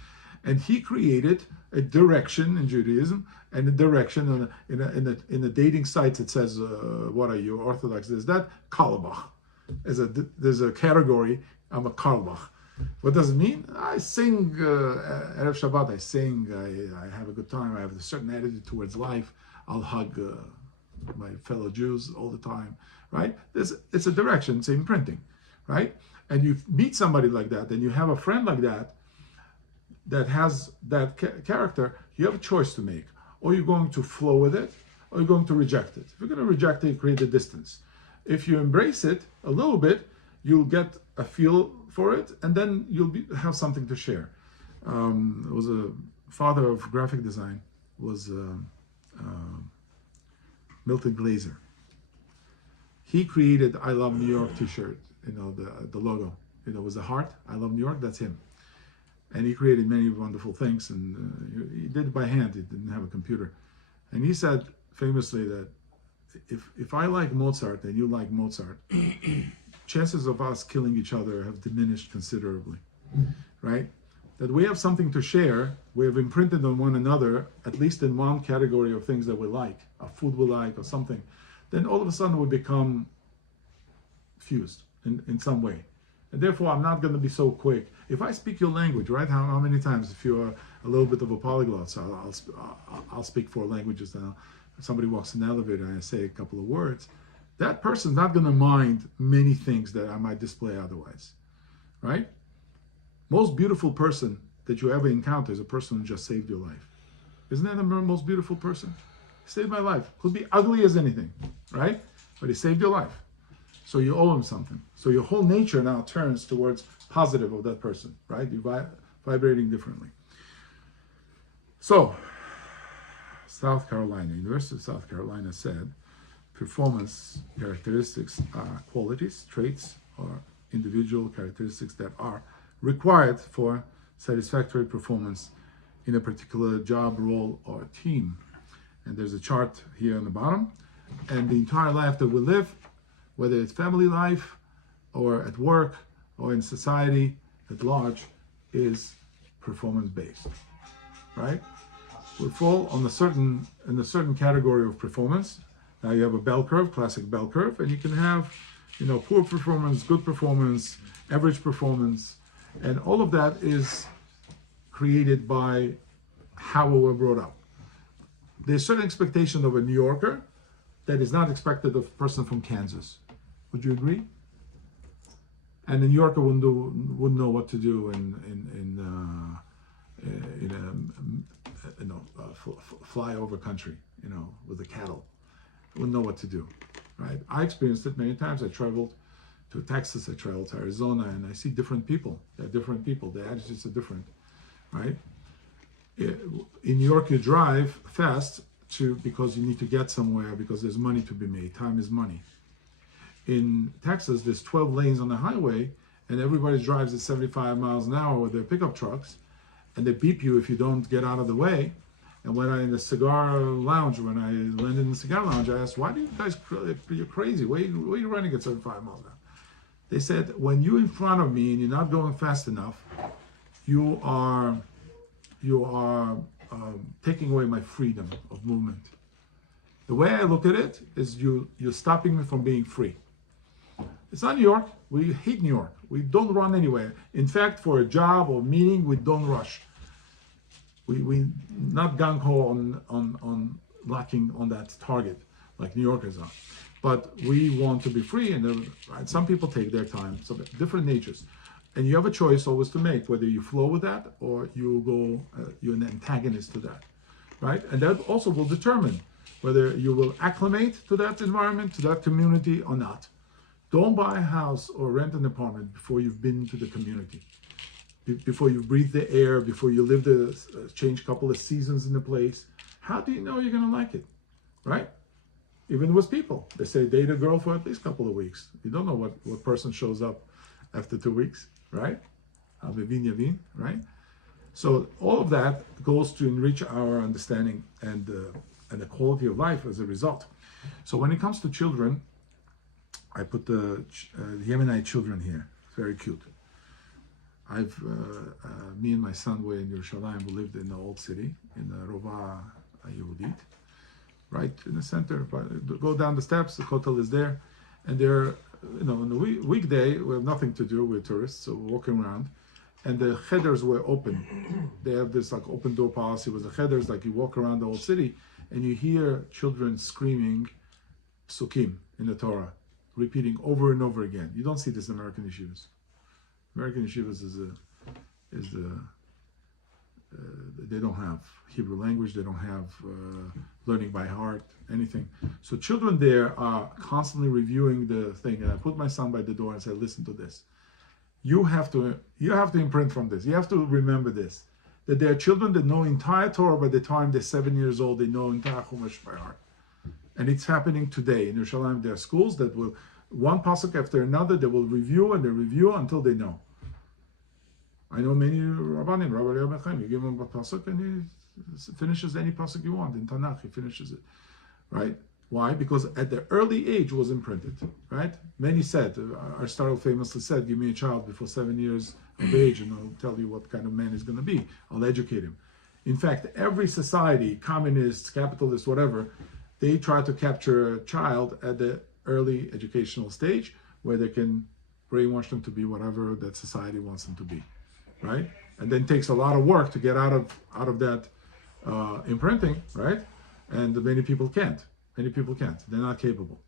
And he created a direction in Judaism, and a direction in the dating sites. It says, "What are you, Orthodox?" There's that Carlebach. There's a category. I'm a Carlebach. What does it mean? I sing Erev Shabbat. I sing. I have a good time. I have a certain attitude towards life. I'll hug my fellow Jews all the time, right? It's a direction, it's imprinting, right? And you meet somebody like that, and you have a friend like that, that has that character, you have a choice to make. Or you're going to flow with it, or you're going to reject it. If you're going to reject it, you create a distance. If you embrace it a little bit, you'll get a feel for it, and then you'll have something to share. It was a father of graphic design, was Milton Glaser. He created "I Love New York" T-shirt. The logo. Was a heart. "I love New York." That's him. And he created many wonderful things, and he did it by hand. He didn't have a computer. And he said famously that if I like Mozart and you like Mozart, chances of us killing each other have diminished considerably, right? That we have something to share, we have imprinted on one another, at least in one category of things that we like, a food we like or something, then all of a sudden we become fused in some way. And therefore, I'm not going to be so quick. If I speak your language, right? How many times, if you're a little bit of a polyglot, so I'll speak 4 languages now. Somebody walks in the elevator and I say a couple of words, that person's not going to mind many things that I might display otherwise, right? Most beautiful person that you ever encounter is a person who just saved your life. Isn't that the most beautiful person? He saved my life. Could be ugly as anything, right? But he saved your life. So you owe him something. So your whole nature now turns towards positive of that person, right? You're vibrating differently. So, South Carolina, University of South Carolina said, performance characteristics are qualities, traits, or individual characteristics that are required for satisfactory performance in a particular job, role, or team. And there's a chart here on the bottom. And the entire life that we live, whether it's family life or at work or in society at large, is performance-based, right? We fall in a certain category of performance. Now you have a bell curve, classic bell curve, and you can have, poor performance, good performance, average performance, and all of that is created by how we were brought up. There's certain expectation of a New Yorker that is not expected of a person from Kansas. Would you agree? And a New Yorker wouldn't know what to do in flyover country, with the cattle. Wouldn't know what to do, right? I experienced it many times. I traveled to Texas, I traveled to Arizona, and I see different people. They're different people. Their attitudes are different, right? In New York, you drive fast because you need to get somewhere, because there's money to be made. Time is money. In Texas, there's 12 lanes on the highway, and everybody drives at 75 miles an hour with their pickup trucks, and they beep you if you don't get out of the way. And when in the cigar lounge, when I landed in the cigar lounge, I asked, "Why do you guys? You're crazy. Where are you running at 75 miles an hour?" They said, "When you're in front of me and you're not going fast enough, you are taking away my freedom of movement. The way I look at it is you're stopping me from being free." It's not New York. We hate New York. We don't run anywhere. In fact, for a job or meeting, we don't rush. We not gung-ho on locking on that target like New Yorkers are. But we want to be free, and some people take their time. So different natures. And you have a choice always to make, whether you flow with that or you're an antagonist to that, right? And that also will determine whether you will acclimate to that environment, to that community or not. Don't buy a house or rent an apartment before you've been to the community, before you breathe the air, before you live change a couple of seasons in the place. How do you know you're going to like it, right? Even with people, they say date a girl for at least a couple of weeks. You don't know what person shows up after 2 weeks, right? Right? So all of that goes to enrich our understanding and the quality of life as a result. So when it comes to children, I put the Yemenite children here. It's very cute. Me and my son were in Yerushalayim. We lived in the old city, in the Rova Yehudit, right in the center. Go down the steps, the Kotel is there. And they're, on the weekday, we have nothing to do, we're tourists, so we're walking around. And the cheders were open. They have this like open door policy with the cheders, like you walk around the old city and you hear children screaming psukim in the Torah, repeating over and over again. You don't see this in American yeshivas. American yeshivas they don't have Hebrew language, they don't have learning by heart, anything. So children there are constantly reviewing the thing. And I put my son by the door and said, listen to this. You have to imprint from this. You have to remember this. That there are children that know entire Torah by the time they're 7 years old, they know entire Chumash by heart. And it's happening today. In Yerushalayim, there are schools that will, one pasuk after another, they will review and they review until they know. I know many Rabbanim, Rabbi Yoel Ben, you give him a pasuk and he finishes any pasuk you want. In Tanakh, he finishes it. Right? Why? Because at the early age was imprinted. Right? Many said, Aristotle famously said, give me a child before 7 years of age and I'll tell you what kind of man he's going to be. I'll educate him. In fact, every society, communists, capitalists, whatever, they try to capture a child at the early educational stage where they can brainwash them to be whatever that society wants them to be. Right? And then takes a lot of work to get out of that imprinting, right? And many people can't. Many people can't. They're not capable,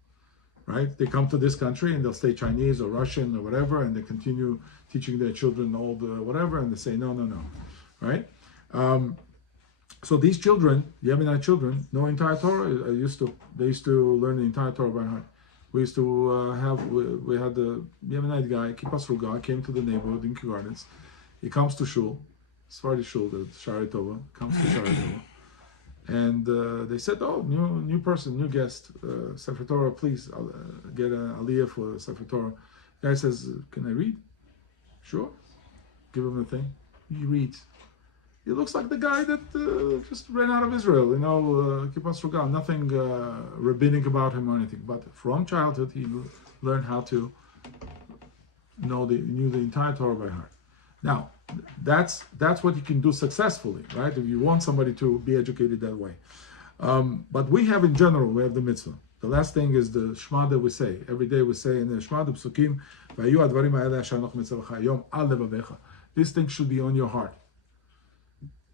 right? They come to this country and they'll stay Chinese or Russian or whatever, and they continue teaching their children all the whatever, and they say no, right? So these children, Yemenite children, know entire Torah. They used to learn the entire Torah by heart. We used to we had the Yemenite guy, Kippah Sruga, came to the neighborhood in Kew Gardens. He comes to shul, Sephardi shul, the Shari Tova, comes to Shari Tova. And they said, oh, new person, new guest, Sefer Torah, please get an aliyah for Sefer Torah. The guy says, can I read? Sure. Give him the thing. He reads. He looks like the guy that just ran out of Israel, Kippah Sruga, nothing rabbinic about him or anything. But from childhood, he learned how to knew the entire Torah by heart. Now, that's what you can do successfully, right? If you want somebody to be educated that way. But we have in general, we have the mitzvah. The last thing is the Shema that we say. Every day we say in the Shema, the Psukim, Vayu advarim ha'ele asher anochi mitzvah hayom al levavecha. This thing should be on your heart.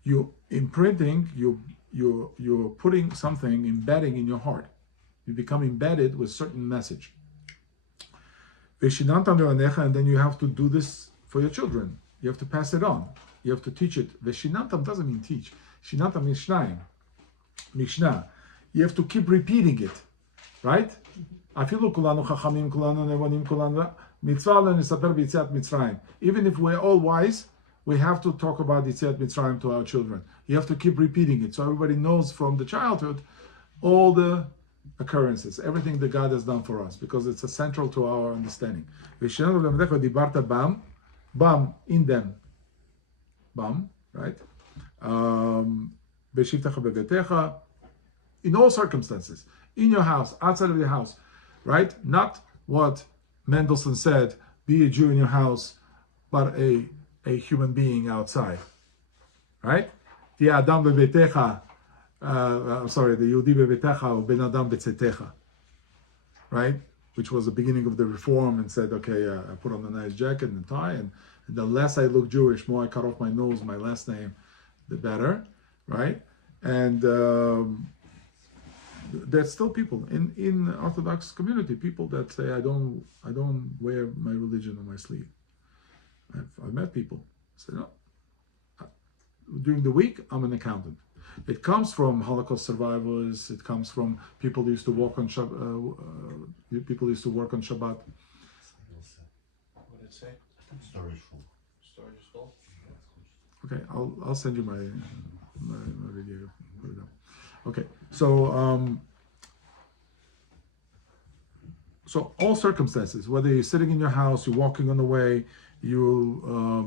You imprinting, you're putting something, embedding in your heart. You become embedded with certain message. And then you have to do this for your children. You have to pass it on. You have to teach it. Veshinantam doesn't mean teach. Shinantam means Mishnah. You have to keep repeating it, right? Afilu kulanu chachamim kulanu nevanim kulanu mitzvah le'nisaper b'yitziat Mitzrayim. Even if we're all wise, we have to talk about Yitziat Mitzrayim to our children. You have to keep repeating it so everybody knows from the childhood all the occurrences, everything that God has done for us, because it's essential to our understanding. Bam, in them. Bam, right? In all circumstances, in your house, outside of your house, right? Not what Mendelssohn said, be a Jew in your house, but a human being outside, right? The Yehudi bebetecha, ben Adam betzetecha, right? Which was the beginning of the reform, and said, okay, I put on a nice jacket and tie, and the less I look Jewish, more I cut off my nose, my last name, the better, right? And there's still people in Orthodox community, people that say, I don't wear my religion on my sleeve. I've met people say, no. During the week, I'm an accountant. It comes from Holocaust survivors. It comes from people who used to work on Shabbat. People used to work on Shabbat. What did it say? Storage full. Storage is full. Okay, I'll send you my video. Put it up. Okay, so so all circumstances, whether you're sitting in your house, you're walking on the way, you're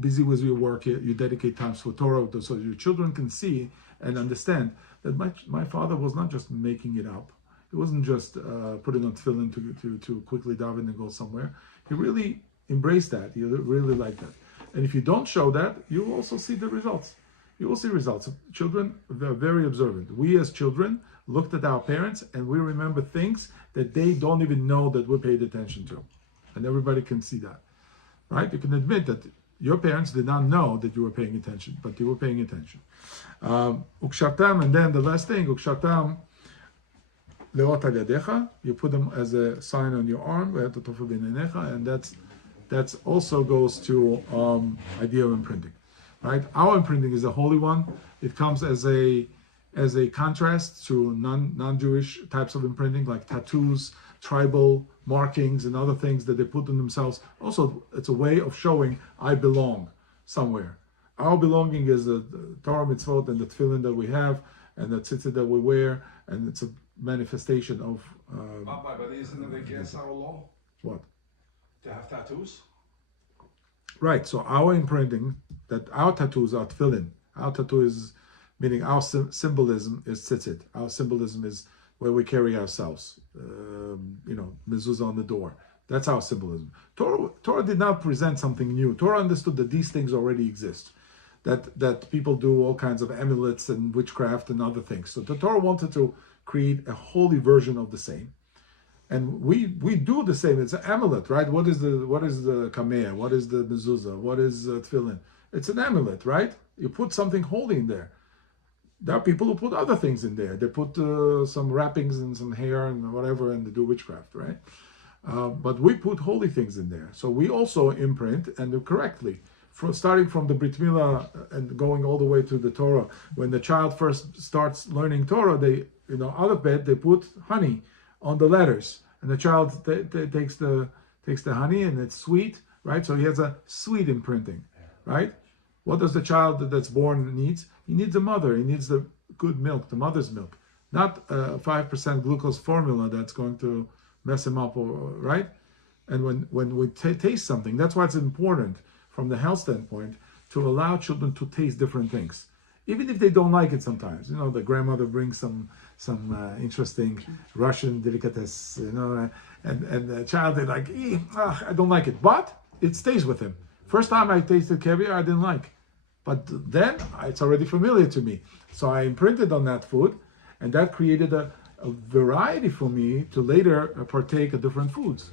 busy with your work, you dedicate times for Torah, so your children can see and understand that my father was not just making it up. He wasn't just putting on tefillin to quickly daven and go somewhere. He really embraced that. He really liked that. And if you don't show that, you will also see the results. You will see results. Children, they're very observant. We as children looked at our parents and we remember things that they don't even know that we paid attention to. And everybody can see that. Right? You can admit that your parents did not know that you were paying attention, but you were paying attention. Ukshatam, and then the last thing, Ukshatam, leot al yadecha, you put them as a sign on your arm, and that's also goes to idea of imprinting, right? Our imprinting is a holy one. It comes as a contrast to non-Jewish types of imprinting, like tattoos, tribal markings, and other things that they put on themselves. Also, it's a way of showing I belong somewhere. Our belonging is the Torah mitzvot and the tefillin that we have, and the tzitzit that we wear, and it's a manifestation of. But isn't it against our law What? to have tattoos? Right. So our imprinting, that our tattoos are tefillin. Our tattoo is meaning our symbolism is tzitzit. Our symbolism is where we carry ourselves. Mezuzah on the door. That's our symbolism. Torah did not present something new. Torah understood that these things already exist. That people do all kinds of amulets and witchcraft and other things. So the Torah wanted to create a holy version of the same. And we do the same. It's an amulet, right? What is the kameh? What is the mezuzah? What is tefillin? It's an amulet, right? You put something holy in there. There are people who put other things in there. They put some wrappings and some hair and whatever, and they do witchcraft, right? But we put holy things in there. So we also imprint, and do correctly. Starting from the Brit Milah and going all the way to the Torah. When the child first starts learning Torah, they, out of bed, they put honey on the letters, and the child takes the honey, and it's sweet, right? So he has a sweet imprinting, right? What does the child that's born needs? He needs a mother. He needs the good milk, the mother's milk, not 5% glucose formula that's going to mess him up, right? And when we taste something, that's why it's important from the health standpoint to allow children to taste different things, even if they don't like it sometimes. The grandmother brings some interesting Russian delicatessen, and the child, they're like, I don't like it, but it stays with him. First time I tasted caviar, I didn't like, but then it's already familiar to me. So I imprinted on that food, and that created a variety for me to later partake of different foods.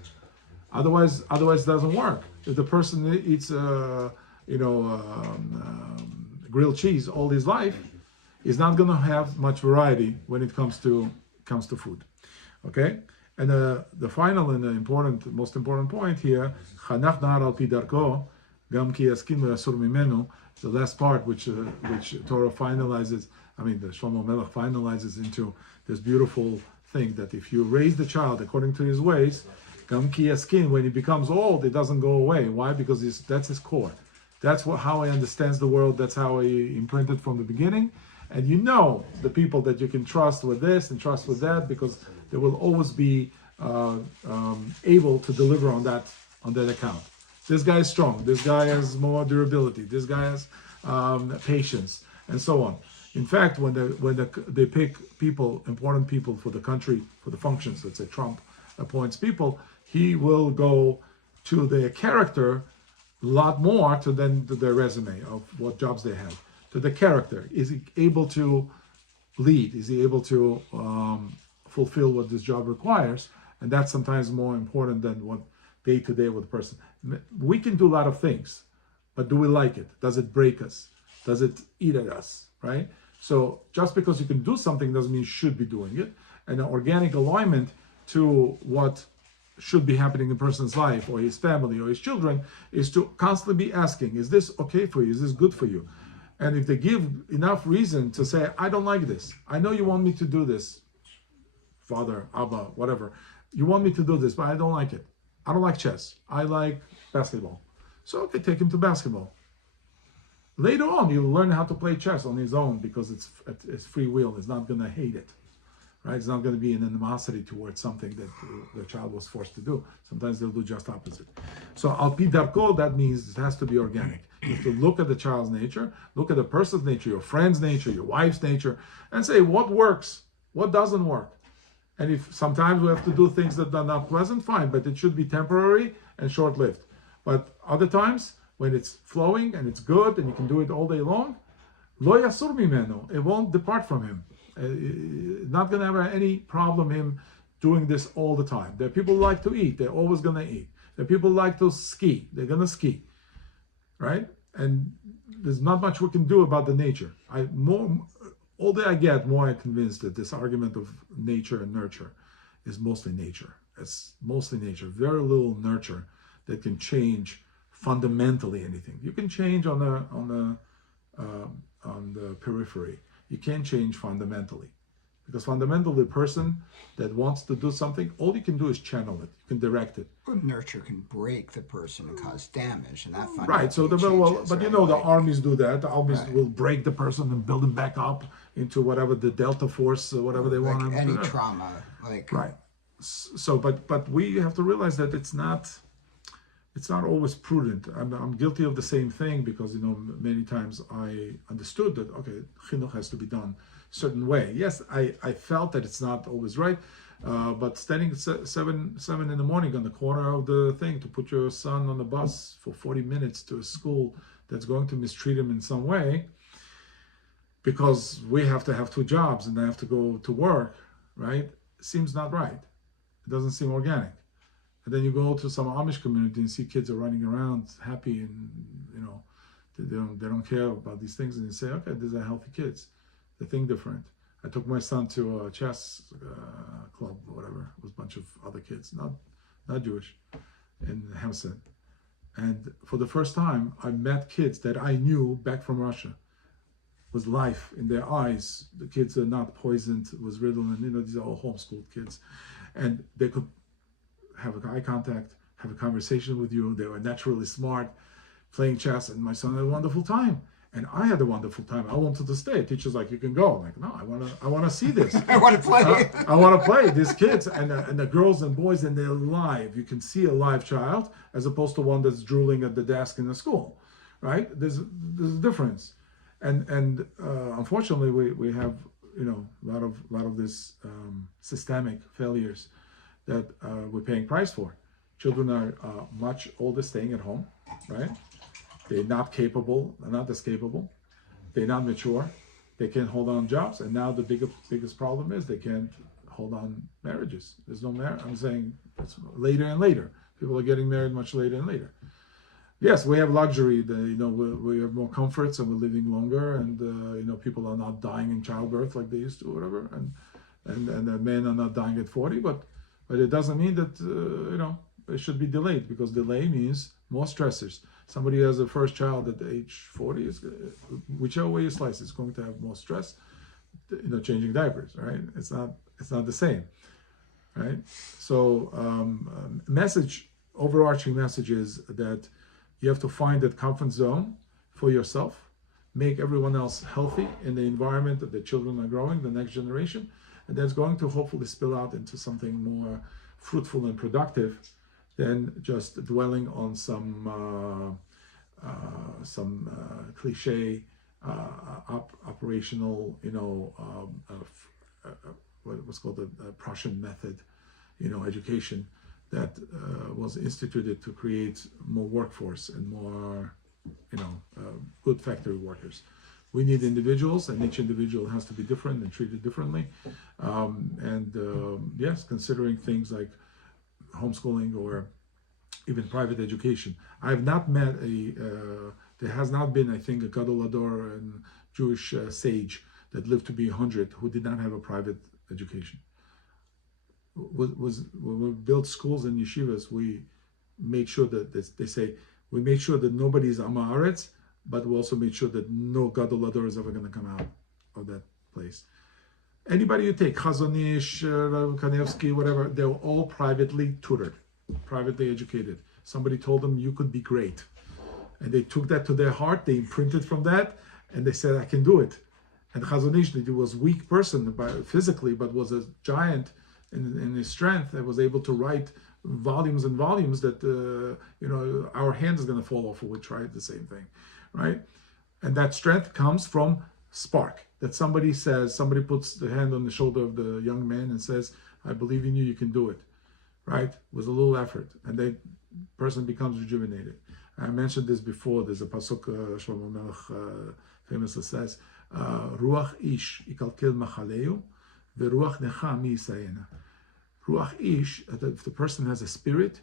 Otherwise it doesn't work. If the person eats, grilled cheese all his life, he's not going to have much variety when it comes to food. Okay, and the final and the most important point here, chanach nar al pi darko, gam ki yaskin v'yasur mimenu. The last part, which Torah finalizes. The Shlomo Melech finalizes into this beautiful thing that if you raise the child according to his ways, gam ki yaskin, when he becomes old, it doesn't go away. Why? Because that's his core. That's how he understands the world. That's how he imprinted from the beginning. And the people that you can trust with this and trust with that, because they will always be able to deliver on that account. This guy is strong. This guy has more durability. This guy has patience, and so on. In fact, when they pick important people for the country, for the functions, let's say Trump appoints people, he will go to their character a lot more than to their resume of what jobs they have. To the character, is he able to lead? Is he able to fulfill what this job requires? And that's sometimes more important than what day to day with the person. We can do a lot of things, but do we like it? Does it break us? Does it eat at us? Right? So just because you can do something doesn't mean you should be doing it. And an organic alignment to what should be happening in a person's life or his family or his children is to constantly be asking, is this okay for you? Is this good for you? And if they give enough reason to say, I don't like this. I know you want me to do this, Father, Abba, whatever. You want me to do this, but I don't like it. I don't like chess. I like basketball. So okay, take him to basketball. Later on, he'll learn how to play chess on his own because it's free will. He's not going to hate it. Right? It's not going to be an animosity towards something that the child was forced to do. Sometimes they'll do just opposite. So al pi darko, that means it has to be organic. You have to look at the child's nature, look at the person's nature, your friend's nature, your wife's nature, and say what works, what doesn't work. And if sometimes we have to do things that are not pleasant, fine, but it should be temporary and short-lived. But other times, when it's flowing and it's good and you can do it all day long, lo yasur mimenu, it won't depart from him. Not going to have any problem him doing this all the time. There are people who like to eat, they're always going to eat. There are people who like to ski, they're going to ski. Right? And there's not much we can do about the nature. older I get, more I'm convinced that this argument of nature and nurture is mostly nature. It's mostly nature. Very little nurture that can change fundamentally anything. You can change on the periphery. You can't change fundamentally, because fundamentally, a person that wants to do something, all you can do is channel it. You can direct it. But nurture can break the person and cause damage, and that Right. So changes, but right? the Like, armies do that. The armies Right. will break the person and build him back up into whatever the Delta Force, whatever they want him any to do. trauma, like Right. So, but we have to realize that it's not always prudent. I'm guilty of the same thing, because many times I understood that chinuch has to be done a certain way. Yes, I felt that it's not always right, but standing at seven in the morning on the corner of the thing to put your son on the bus for 40 minutes to a school that's going to mistreat him in some way, because we have to have 2 jobs and I have to go to work, right? Seems not right. It doesn't seem organic. And then you go to some Amish community and see kids are running around happy, and they don't care about these things, and you say, okay, these are healthy kids. They think different. I took my son to a chess club or whatever. It was a bunch of other kids, not Jewish, in Hempstead. And for the first time, I met kids that I knew back from Russia. It was life in their eyes. The kids are not poisoned. It was Ritalin. These are all homeschooled kids, and they could have eye contact, have a conversation with you. They were naturally smart, playing chess, and my son had a wonderful time. And I had a wonderful time. I wanted to stay. Teacher's like, you can go. I'm like, no, I want to see this. I want to play. I want to play. These kids and the girls and boys, and they're live. You can see a live child as opposed to one that's drooling at the desk in the school, right? There's a difference, and unfortunately we have a lot of this systemic failures that we're paying price for. Children are much older, staying at home, right? They're not capable, they're not as capable, they're not mature, they can't hold on jobs, and now the biggest problem is they can't hold on marriages. There's no marriage. I'm saying it's later and later. People are getting married much later and later. Yes, we have luxury. We have more comforts, and we're living longer, and people are not dying in childbirth like they used to, or whatever, and the men are not dying at 40, but it doesn't mean that it should be delayed, because delay means more stressors. Somebody who has a first child at age 40, whichever way you slice, it's going to have more stress. Changing diapers, right? It's not the same, right? So, overarching message is that you have to find that comfort zone for yourself, make everyone else healthy in the environment that the children are growing, the next generation, and that's going to hopefully spill out into something more fruitful and productive than just dwelling on some cliche operational, what's called the Prussian method, education that was instituted to create more workforce and more, good factory workers. We need individuals, and each individual has to be different and treated differently. Yes, considering things like homeschooling or even private education. I have not met there has not been, I think, a Gadol Ador and Jewish sage that lived to be 100 who did not have a private education. When we built schools and yeshivas, we made sure that we made sure that nobody's Am Haaretz, but we also made sure that no Gadol Ador is ever going to come out of that place. Anybody you take, Chazon Ish, Kanevsky, whatever, they were all privately tutored, privately educated. Somebody told them, you could be great. And they took that to their heart, they imprinted from that, and they said, I can do it. And Chazon Ish, he was a weak person physically, but was a giant in his strength, and was able to write volumes and volumes that, our hand is going to fall off of, which write the same thing, right? And that strength comes from spark. That somebody puts the hand on the shoulder of the young man and says, I believe in you, you can do it, right? With a little effort, and the person becomes rejuvenated. I mentioned this before. There's a pasuk Shlomo Melech famously says, Ruach ish ikalkel machaleu, veruach necha mi yisayena. Ruach ish, if the person has a spirit,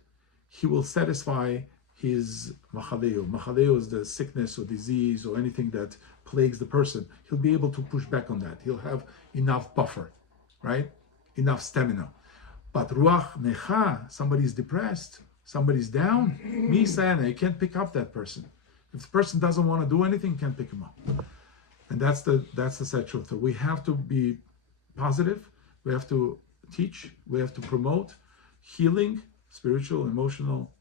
he will satisfy his machaleu. Machaleu is the sickness or disease or anything that plagues the person, he'll be able to push back on that. He'll have enough buffer, right? Enough stamina. But ruach necha, somebody's depressed, somebody's down, misana, you can't pick up that person. If the person doesn't want to do anything, you can't pick him up. And that's the sad truth. So we have to be positive, we have to teach, we have to promote healing, spiritual, emotional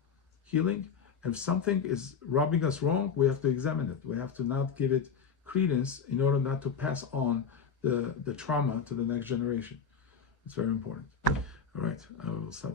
healing. And if something is rubbing us wrong, we have to examine it. We have to not give it credence in order not to pass on the trauma to the next generation. It's very important. All right, I will stop.